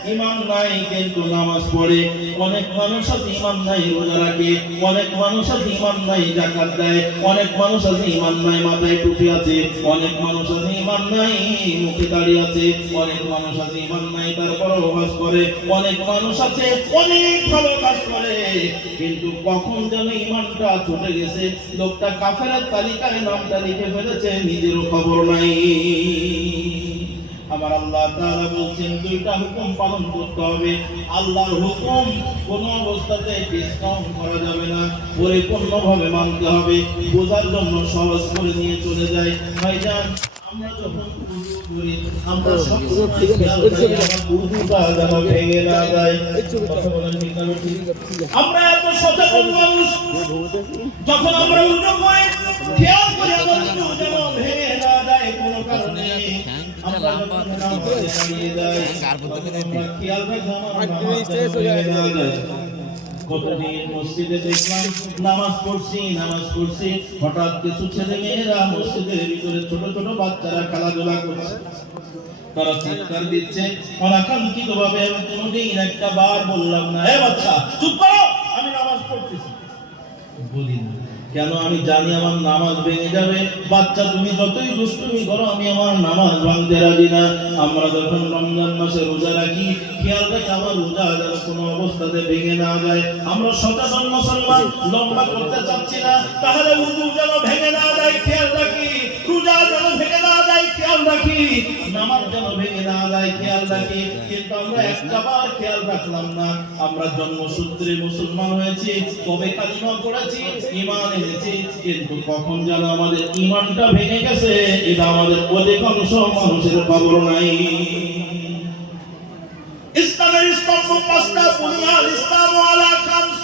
ঈমান নাই কিন্তু নামাজ পড়ে অনেক মানুষ আছে ঈমান নাই রোজা রাখে অনেক মানুষ আছে ঈমান নাই যাকাত দেয় অনেক মানুষ আছে ঈমান নাই মাথায় টুপি আছে অনেক মানুষ আছে ঈমান নাই মুখে দাড়ি আছে অনেক মানুষ আছে ঈমান নাই তারপরও হজ করে অনেক মানুষ আছে অনেক ভালো কাজ করে কিন্তু কখন যেন ঈমানটা ছুটে গেছে লোকটা কাফেরের তালিকায় নামটা লিখে ফেলেছে নিজেরও খবর নাই আমার আল্লাহ তাআলা বলেন দুইটা হুকুম পালন করতে হবে আল্লাহর হুকুম কোন অবস্থাতে ডিসকাউন্ট করা যাবে না পরিপূর্ণভাবে মানতে হবে বোঝার জন্য সহজ করে নিয়ে চলে যায় ভাইজান আমরা যখন ওযু করি আমরা সবসময় খেয়াল করি আমার ওযুটা যেন ভেঙে না যায় কথা বলেন ঠিক না আমরা এত সচেতন মানুষ যখন আমরা ওযু করি খেয়াল করি আমার ওযু যেন ভেঙে না যায় কোনো কারণে আমরা কতদিন মসজিদে দেখলাম নামাজ পড়ছি হঠাৎ কিছু ছেলে মেয়েরা মসজিদের ভিতরে ছোট ছোট বাচ্চারা খেলাধুলা করছে তারা চিৎকার দিচ্ছে অনাকাঙ্ক্ষিত ভাবে আমি কোনোদিন একটা বার বললাম না হে বাচ্চা চুপ করো আমি নামাজ পড়তেছি বলি না কেন আমি জানি আমার নামাজ ভেঙে যাবে বাচ্চা তুমি যতই দুষ্টুমি করো আমি আমার নামাজ ভাঙতে রাজি না আমরা যখন রমজান মাসে রোজা রাখি খেয়াল রাখি আমার রোজা যেন কোনো অবস্থাতে ভেঙে না যায় আমরা সচেতন মুসলমান লম্বা করতে চাচ্ছি না তাহলে ওযু যেন ভেঙে না যায় খেয়াল রাখি রোজা যেন ভেঙে না যায় খেয়াল রাখি নামাজ যেন ভেঙে না যায় খেয়াল রাখি কিন্তু আমরা একবার খেয়াল রাখলাম না আমরা জন্মসূত্রে মুসলমান হয়েছি কবে কালিমা পড়েছি ঈমান এনেছি কিন্তু কখন যেন আমাদের ঈমানটা ভেঙে গেছে এটা আমাদের অধিকাংশ মানুষের খবর নাই ইসলামের স্তম্ভ পাঁচটা বুনিয়াদ ইসলাম আলা খামস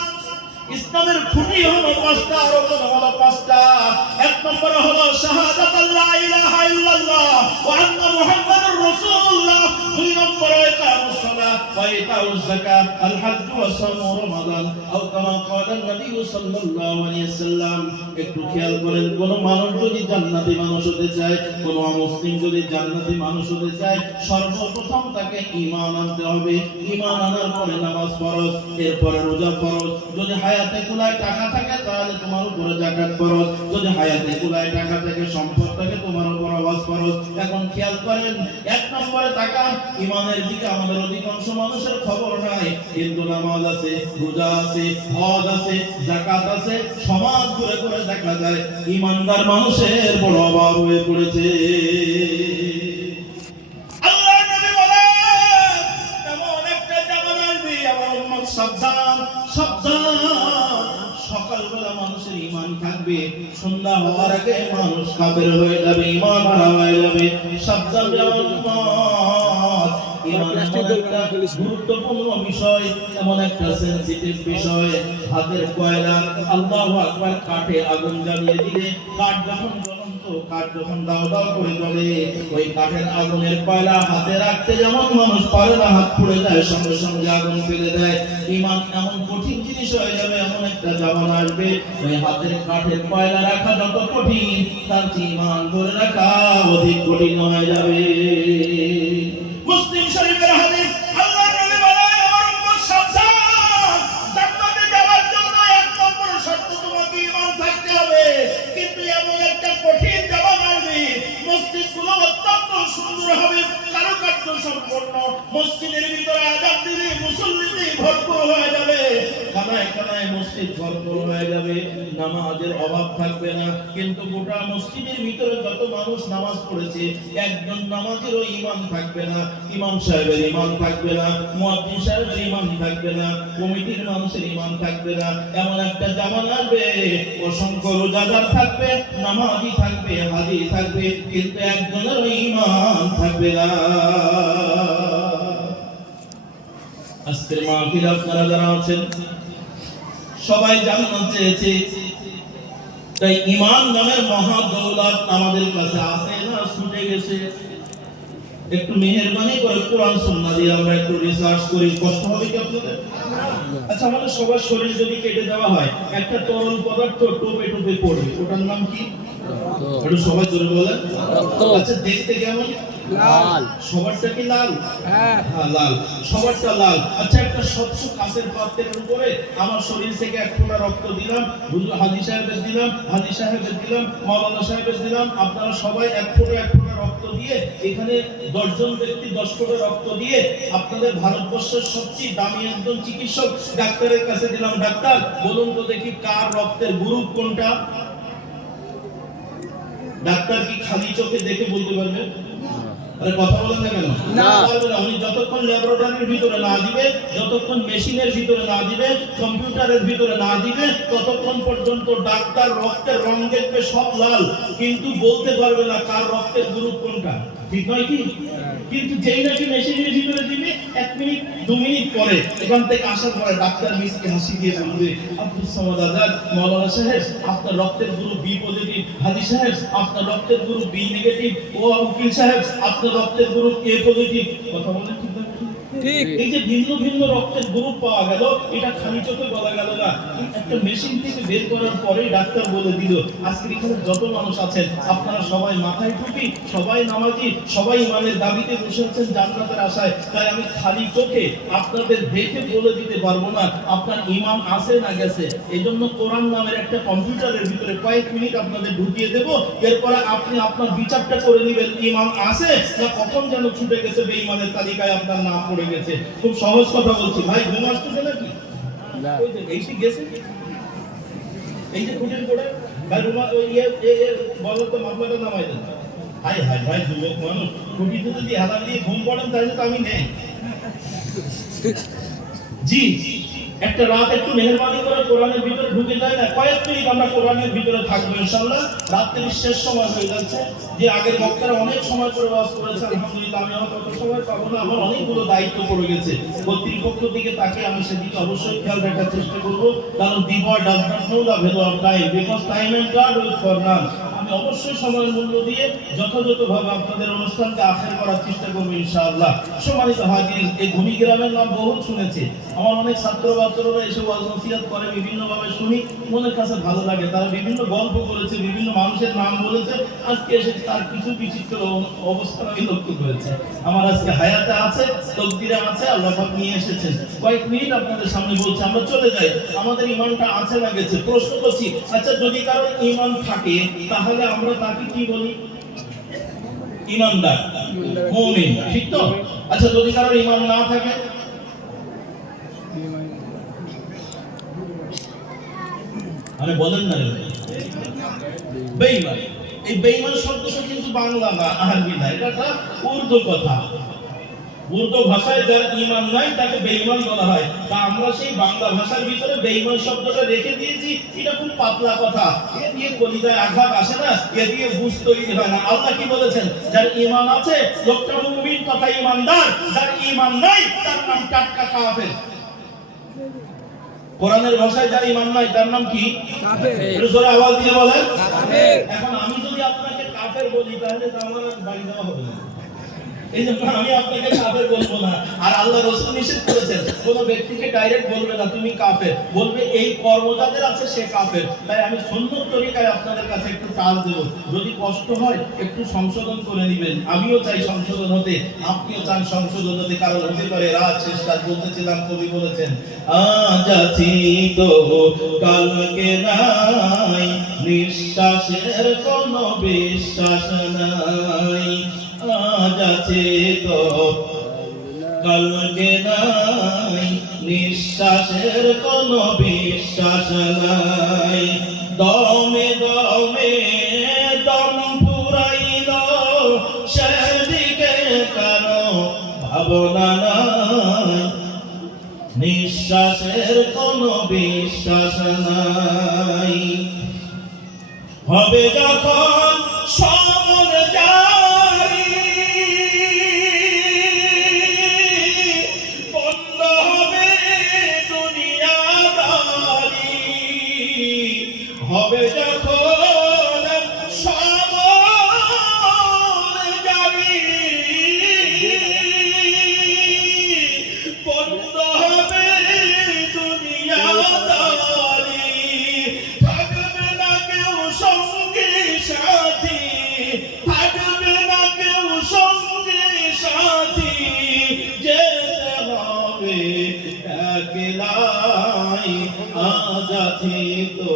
ইসলামের খুঁটি হলো পাঁচটা আর রকম হলো পাঁচটা এক নম্বর হলো শাহাদাত লা ইলাহা ইল্লাল্লাহ ওয়া আন্না মুহাম্মাদুর রাসূলুল্লাহ দুই নম্বর ইকামুস সালাত وإيتاء الزكاة الحج وصوم رمضان أو كما قال النبي صلى الله عليه وسلم একটু খেয়াল করেন কোন মানুষ যদি জান্নাতি মানুষ হতে চায় কোন মুসলিম যদি জান্নাতি মানুষ হতে চায় সর্বপ্রথম তাকে ঈমান আনতে হবে ঈমান আনার পরে নামাজ ফরজ এরপরে রোজা ফরজ যদি হায়াতে কুলায় টাকা থাকে তাহলে তোমার উপরে যাকাত ফরজ যদি হায়াতে কুলায় টাকা থাকে সম্পদ থাকে তোমার উপর হজ ফরজ এখন খেয়াল করেন এক নম্বরে টাকা ঈমানের দিকে আমাদের অধিকাংশ মানুষের খবর নাই কিন্তু নামাজ আছে রোজা আছে হজ আছে যাকাত আছে সমাজ ঘুরে ঘুরে দেখা যায় ঈমানদার মানুষের বড় অভাব হয়ে পড়েছে আল্লাহর নবী বলেন এমন একটা জামানা আসবে আমার উম্মত সাবধান সাবধান সকালবেলা মানুষের ঈমান থাকবে সন্ধ্যা হওয়ার আগে মানুষ কাফের হয়ে যাবে ঈমান হারা হয়ে যাবে সাবধান আমার উম্মত ঈমান এমন একটা গুরুত্বপূর্ণ বিষয় এমন একটা সেনসিটিভ বিষয় হাতের কয়লা আল্লাহু আকবার কাঠে আগুন জ্বালিয়ে দিলে কাঠ যখন জ্বলন্ত কাঠ যখন দাও দাও করে জ্বলে ওই কাঠের আগুনের কয়লা হাতে রাখতে যেমন মানুষ পারে না হাত পুড়ে যায় সঙ্গে সঙ্গে আগুন ফেলে দেয় ঈমান এমন কঠিন জিনিস হয়ে যাবে এমন একটা জামানা আসবে ওই হাতের কাঠের কয়লা রাখা যত কঠিন তার চেয়ে ঈমান ধরে রাখা অধিক কঠিন হয়ে যাবে মুসলিম শরীফের হাদিস আল্লাহর নবী বলেন আমার উম্মত সাবধান জান্নাতে যাওয়ার জন্য এক নম্বর শর্ত তোমাকে ঈমান থাকতে হবে কিন্তু এমন একটা কঠিন জামানা আসবে মসজিদগুলো অত্যন্ত সুন্দর হবে কারুকার্য সম্পন্ন মসজিদের ভিতরে আযান দিলে মুসল্লিদের ভরপুর হয়ে যাবে কানায় কানায় মসজিদ ভরপুর হয়ে যাবে নামাজের অভাব থাকবে না কিন্তু গোটা মসজিদের ভিতরে যত মানুষ নামাজ পড়েছে একজন নামাজেরও ঈমান থাকবে না ইমাম সাহেবের ঈমান থাকবে না মুয়াজ্জিন সাহেবের ঈমান থাকবে না কমিটির মানুষের ঈমান থাকবে না এমন একটা জামানা আসবে অসংখ্য রোজাদার থাকবে নামাজি থাকবে হাজি থাকবে কিন্তু একজনেরও ঈমান থাকবে না আজকের মাহফিল আপনারা যারা আছেন সবাই জান্নাত চেয়েছে তাই ঈমান নামের মহা দৌলত আমাদের কাছে আছে না ছুটে গেছে একটু মেহেরবানি করে কোরআন সুন্নাহ দিয়ে আমরা একটু রিসার্চ করি কষ্ট হবে কি আপনাদের আচ্ছা আমাদের সবার শরীর যদি কেটে দেওয়া হয় একটা তরল পদার্থ টোপে টোপে পড়বে ওটার নাম কি একটু সবাই জোরে বলেন আচ্ছা দেখতে কেমন লাল সবারটা কি লাল হ্যাঁ লাল সবারটা লাল আচ্ছা একটা স্বচ্ছ কাঁচের পাত্রের উপরে আমার শরীর থেকে এক ফোঁটা রক্ত দিলাম হাজী সাহেবের দিলাম হাজী সাহেবের দিলাম মাওলানা সাহেবের দিলাম আপনারা সবাই এক ফোঁটা রক্ত দিয়ে এখানে 10 জন ব্যক্তি 10 ফোঁটা রক্ত দিয়ে আপনাদের ভারতবর্ষের সবচেয়ে দামি একজন চিকিৎসক ডাক্তারের কাছে দিলাম ডাক্তার বলুন তো দেখি কার রক্তের গ্রুপ কোনটা ডাক্তার কি খালি চোখে দেখে বলতে পারবে আরে কথা বলেন না কেন না পারবে না উনি যতক্ষণ ল্যাবরেটরির ভিতরে না দিবে যতক্ষণ মেশিনের ভিতরে না দিবে কম্পিউটারের ভিতরে না দিবে ততক্ষণ পর্যন্ত ডাক্তার রক্তের রং দেখবে সব লাল কিন্তু বলতে পারবে না কার রক্তের গ্রুপ কোনটা ঠিক নয় কি কিন্তু যেই নাকি মেশিনের ভিতরে দিবে 1 মিনিট 2 মিনিট পরে এখান থেকে আসার পরে ডাক্তার মিসকে হাসি দিয়ে বলবে আব্দুল সামাদ আজাদ মাওলানা সাহেব আপনার রক্তের গ্রুপ বি পজিটিভ হাজী সাহেব আপনার রক্তের গ্রুপ বি নেগেটিভ ও উকিল সাহেব আপনার রক্তের গ্রুপ এ পজিটিভ কথা বলেন ঠিক ঠিক এই যে ভিন্ন ভিন্ন রক্তের গ্রুপ পাওয়া গেল এটা খালি চোখে বলা গেল না একটা মেশিন থেকে বের করার পরেই ডাক্তার বলে দিল আজকে এখানে যত মানুষ আছেন আপনারা সবাই মাথায় টুপি সবাই নামাজি সবাই ঈমানের দাবিতে বসে আছেন জান্নাতের আশায় তাই আমি খালি চোখে আপনাদের দেখে বলে দিতে পারবো না আপনার ঈমান আছে না গেছে এইজন্য কোরআন নামের একটা কম্পিউটারের ভিতরে কয়েক মিনিট আপনাদের ঢুকিয়ে দেব এরপরে আপনি আপনার বিচারটা করে নেবেন ঈমান আছে না কখন যেন ছুটে গেছে বেঈমানের তালিকায় আপনার নাম পড়ে গেছে খুব সহজ কথা বলছি ভাই ঘুম আসতেছে নাকি না ওই যে এইটি গেছে এই যে খুঁটির পড়ে ভাই রুমা ওই বলো তো মামলাটা নামাই দেন হাই হাই ভাই যুবক মানুষ খুঁটিতে যদি হাতা দিয়ে ঘুম পড়েন তাহলে তো আমি নেই জি একটা রাত একটু মেহেরবানি করে কোরআনের ভিতরে ঢুকে যায় না কয়েক মিনিট আমরা কোরআনের ভিতরে থাকবো ইনশাআল্লাহ রাত্রির শেষ সময় হয়ে যাচ্ছে যে আগের বক্তারা অনেক সময় করে ওয়াজ করেছে আলহামদুলিল্লাহ আমি আমার কত সময় পাবো না আমার অনেকগুলো দায়িত্ব পড়ে গেছে কর্তৃপক্ষ দিকে তাকে আমি সেদিকে অবশ্যই খেয়াল রাখার চেষ্টা করবো কারণ the boy does not know the value of time because time and God will for none আমি অবশ্যই সময়ের মূল্য দিয়ে যথাযথভাবে আপনাদের অনুষ্ঠানকে আখের করার চেষ্টা করবো ইনশাআল্লাহ। সম্মানিত হাজির, এই ভূমি গ্রামের নাম বহুত শুনেছি, আমার অনেক ছাত্র বাচ্চারা এসে ওয়াজ নসিহত করে, বিভিন্নভাবে শুনি, মনের কাছে ভালো লাগে। তারা বিভিন্ন গল্প করেছে, বিভিন্ন মানুষের নাম বলেছে, আজকে এসে তার কিছু বিচিত্র অবস্থান আমি লক্ষ্য করেছি। আমার আজকে হায়াতে আছে, তকদিরে আছে, আল্লাহ পাক নিয়ে এসেছেন। কয়েক মিনিট আপনাদের সামনে বলছি, আমরা চলে যাই। আমাদের ঈমানটা আছে না গেছে? প্রশ্ন করছি, আচ্ছা যদি কারো ঈমান থাকে তাহলে আমরা তাকে কি বলি? ঈমানদার, মুমিন, ঠিক তো? আচ্ছা যদি কারো ঈমান না থাকে? আরে বলেন না রে ভাই, বেঈমান। এই বেঈমান শব্দটা কিন্তু বাংলা না, আরবি না, এটা একটা উর্দু কথা। উর্দু ভাষায় যার ঈমান নাই তাকে বেঈমান বলা হয়। তা আমরা সেই বাংলা ভাষার ভিতরে বেঈমান শব্দটা রেখে দিয়েছি। এটা খুব পাতলা কথা, এ দিয়ে কলিজায় আঘাত আসে না, এ দিয়ে বুঝ তৈরি হয় না। আল্লাহ কি বলেছেন? যার ঈমান আছে লোকটা মুমিন তথা ঈমানদার, যার ঈমান নাই তার নাম টাটকা কাফের। কোরআনের ভাষায় যার ঈমান নাই তার নাম কি? কাফের। একটু জোরে আওয়াজ দিয়ে বলেন কাফের। এখন আমি যদি আপনাকে কাফের বলি তাহলে তো আমার বাড়ি যাওয়া হবে না। এই জন্য আমি আপনাকে কাফের বলবো না। আর আল্লাহ রাসূল নিষেধ করেছেন কোন ব্যক্তিকে ডাইরেক্ট বলবে না তুমি কাফের, বলবে এই কর্ম যাদের আছে সে কাফের। তাই আমি সুন্নত তরিকায় আপনাদের কাছে একটু টাল দেব, যদি কষ্ট হয় একটু সংশোধন করে নেবেন। আমিও চাই সংশোধন হতে, আপনিও চান সংশোধন হতে, কারণ হতে পারে রাত শেষ রাত। বলতেছিলাম, কবি বলেছেন আজ আছি তো কালকে নাই, নিঃশ্বাসের কোনো বিশ্বাস নাই। আজ আছে তো কালকে নাই, নিঃশ্বাসের কোনো বিশ্বাস নাই। দমে দমে দম ফুরাইল, সেদিকে কারো ভাবনা নাই, নিঃশ্বাসের কোনো বিশ্বাস নাই। হবে যখন সমর জারি, বন্ধ হবে দুনিয়াদারি। হবে যখন সমর জারি, বন্ধ হবে দুনিয়াদারি। থাকবে না কেউ সঙ্গী সাথী, থাকবে না কেউ সঙ্গী সাথী, যেতে হবে একলাই। আজ আছি তো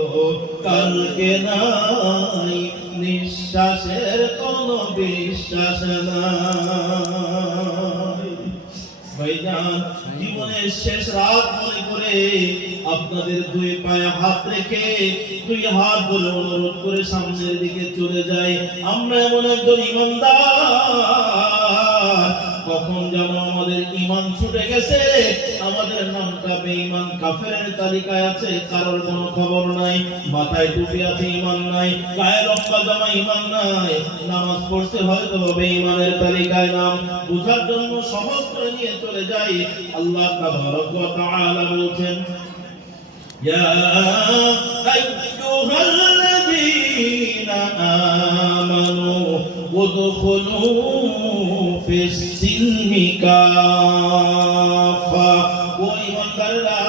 কালকে নাই, নিঃশ্বাসের কোনো বিশ্বাস নাই। ভাইজান, জীবনের শেষ রাত মনে করে আপনাদের দুই পায়ে হাত রেখে, দুই হাত ধরে অনুরোধ করে সামনের দিকে চলে যাই। আমরা এমন একজন ঈমানদার, কখন যেন আমাদের ঈমান ছুটে গেছে, আমাদের নামটা বেঈমান কাফেরের তালিকায় আছে, কারোর কোনো খবর নাই। মাথায় টুপি আছে, ঈমান নাই। গায়ে লম্বা জামা, ঈমান নাই। নামাজ পড়ছে, হয়তো বেঈমানের তালিকায় নাম। বুঝার জন্য সহজ করে নিয়ে চলে যাই। আল্লাহ তাবারক ওয়া তাআলা বলেন, ইয়া আইয়ুহাল্লাযীনা আমানু উদখুলু ফিস-সিলমি কাফা। ও ঈমানদাররা,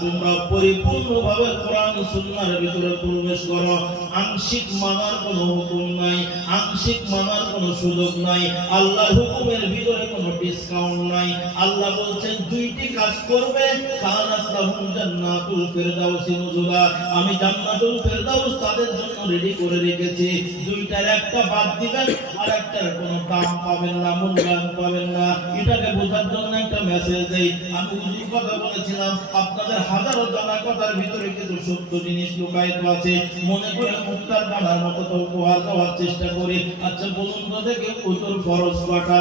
তোমরা পরিপূর্ণভাবে কোরআন সুন্নাহর ভিতরে প্রবেশ করো। আংশিক মানার কোনো হুকুম নাই, আংশিক মানার কোনো সুযোগ নাই। আল্লাহর হুকুমের ভিতরে কোনো ডিসকাউন্ট নাই। আল্লাহ বলছেন দুইটি কাজ করবে, কানাত লাহুম জান্নাতুল ফিরদাউসি নুজুলা। আমি জান্নাতুল ফিরদাউস তাদের জন্য রেডি করে রেখেছি। দুইটার একটা বাদ দিবেন, আর একটার কোনো দাম পাবেন না, মূল্যায়ন পাবেন না। এটাকে বোঝার জন্য একটা মেসেজ দেই। আমি হুজুর কথা বলেছিলাম, আপনাদের হাজারো জানা কথার ভিতরে কিছু সত্য জিনিস লুকায়িত আছে। মনে করে মুক্তার বানার মতো তো উপহার দেওয়ার চেষ্টা করি। আচ্ছা বলুন তো দেখে, উজুর ফরজ কটা?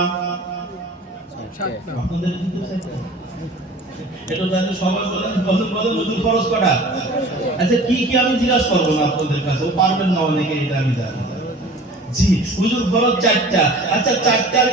আপনাদের কিন্তু এটা জানি সবাই বলেন, বলেন বলেন উজুর ফরজ কটা? আচ্ছা কি কি আমি জিজ্ঞাসা করবো না আপনাদের কাছে, পারবেন না অনেকে, এটা আমি জানি। জি, উজুর ফরজ 4টা। আচ্ছা 4টার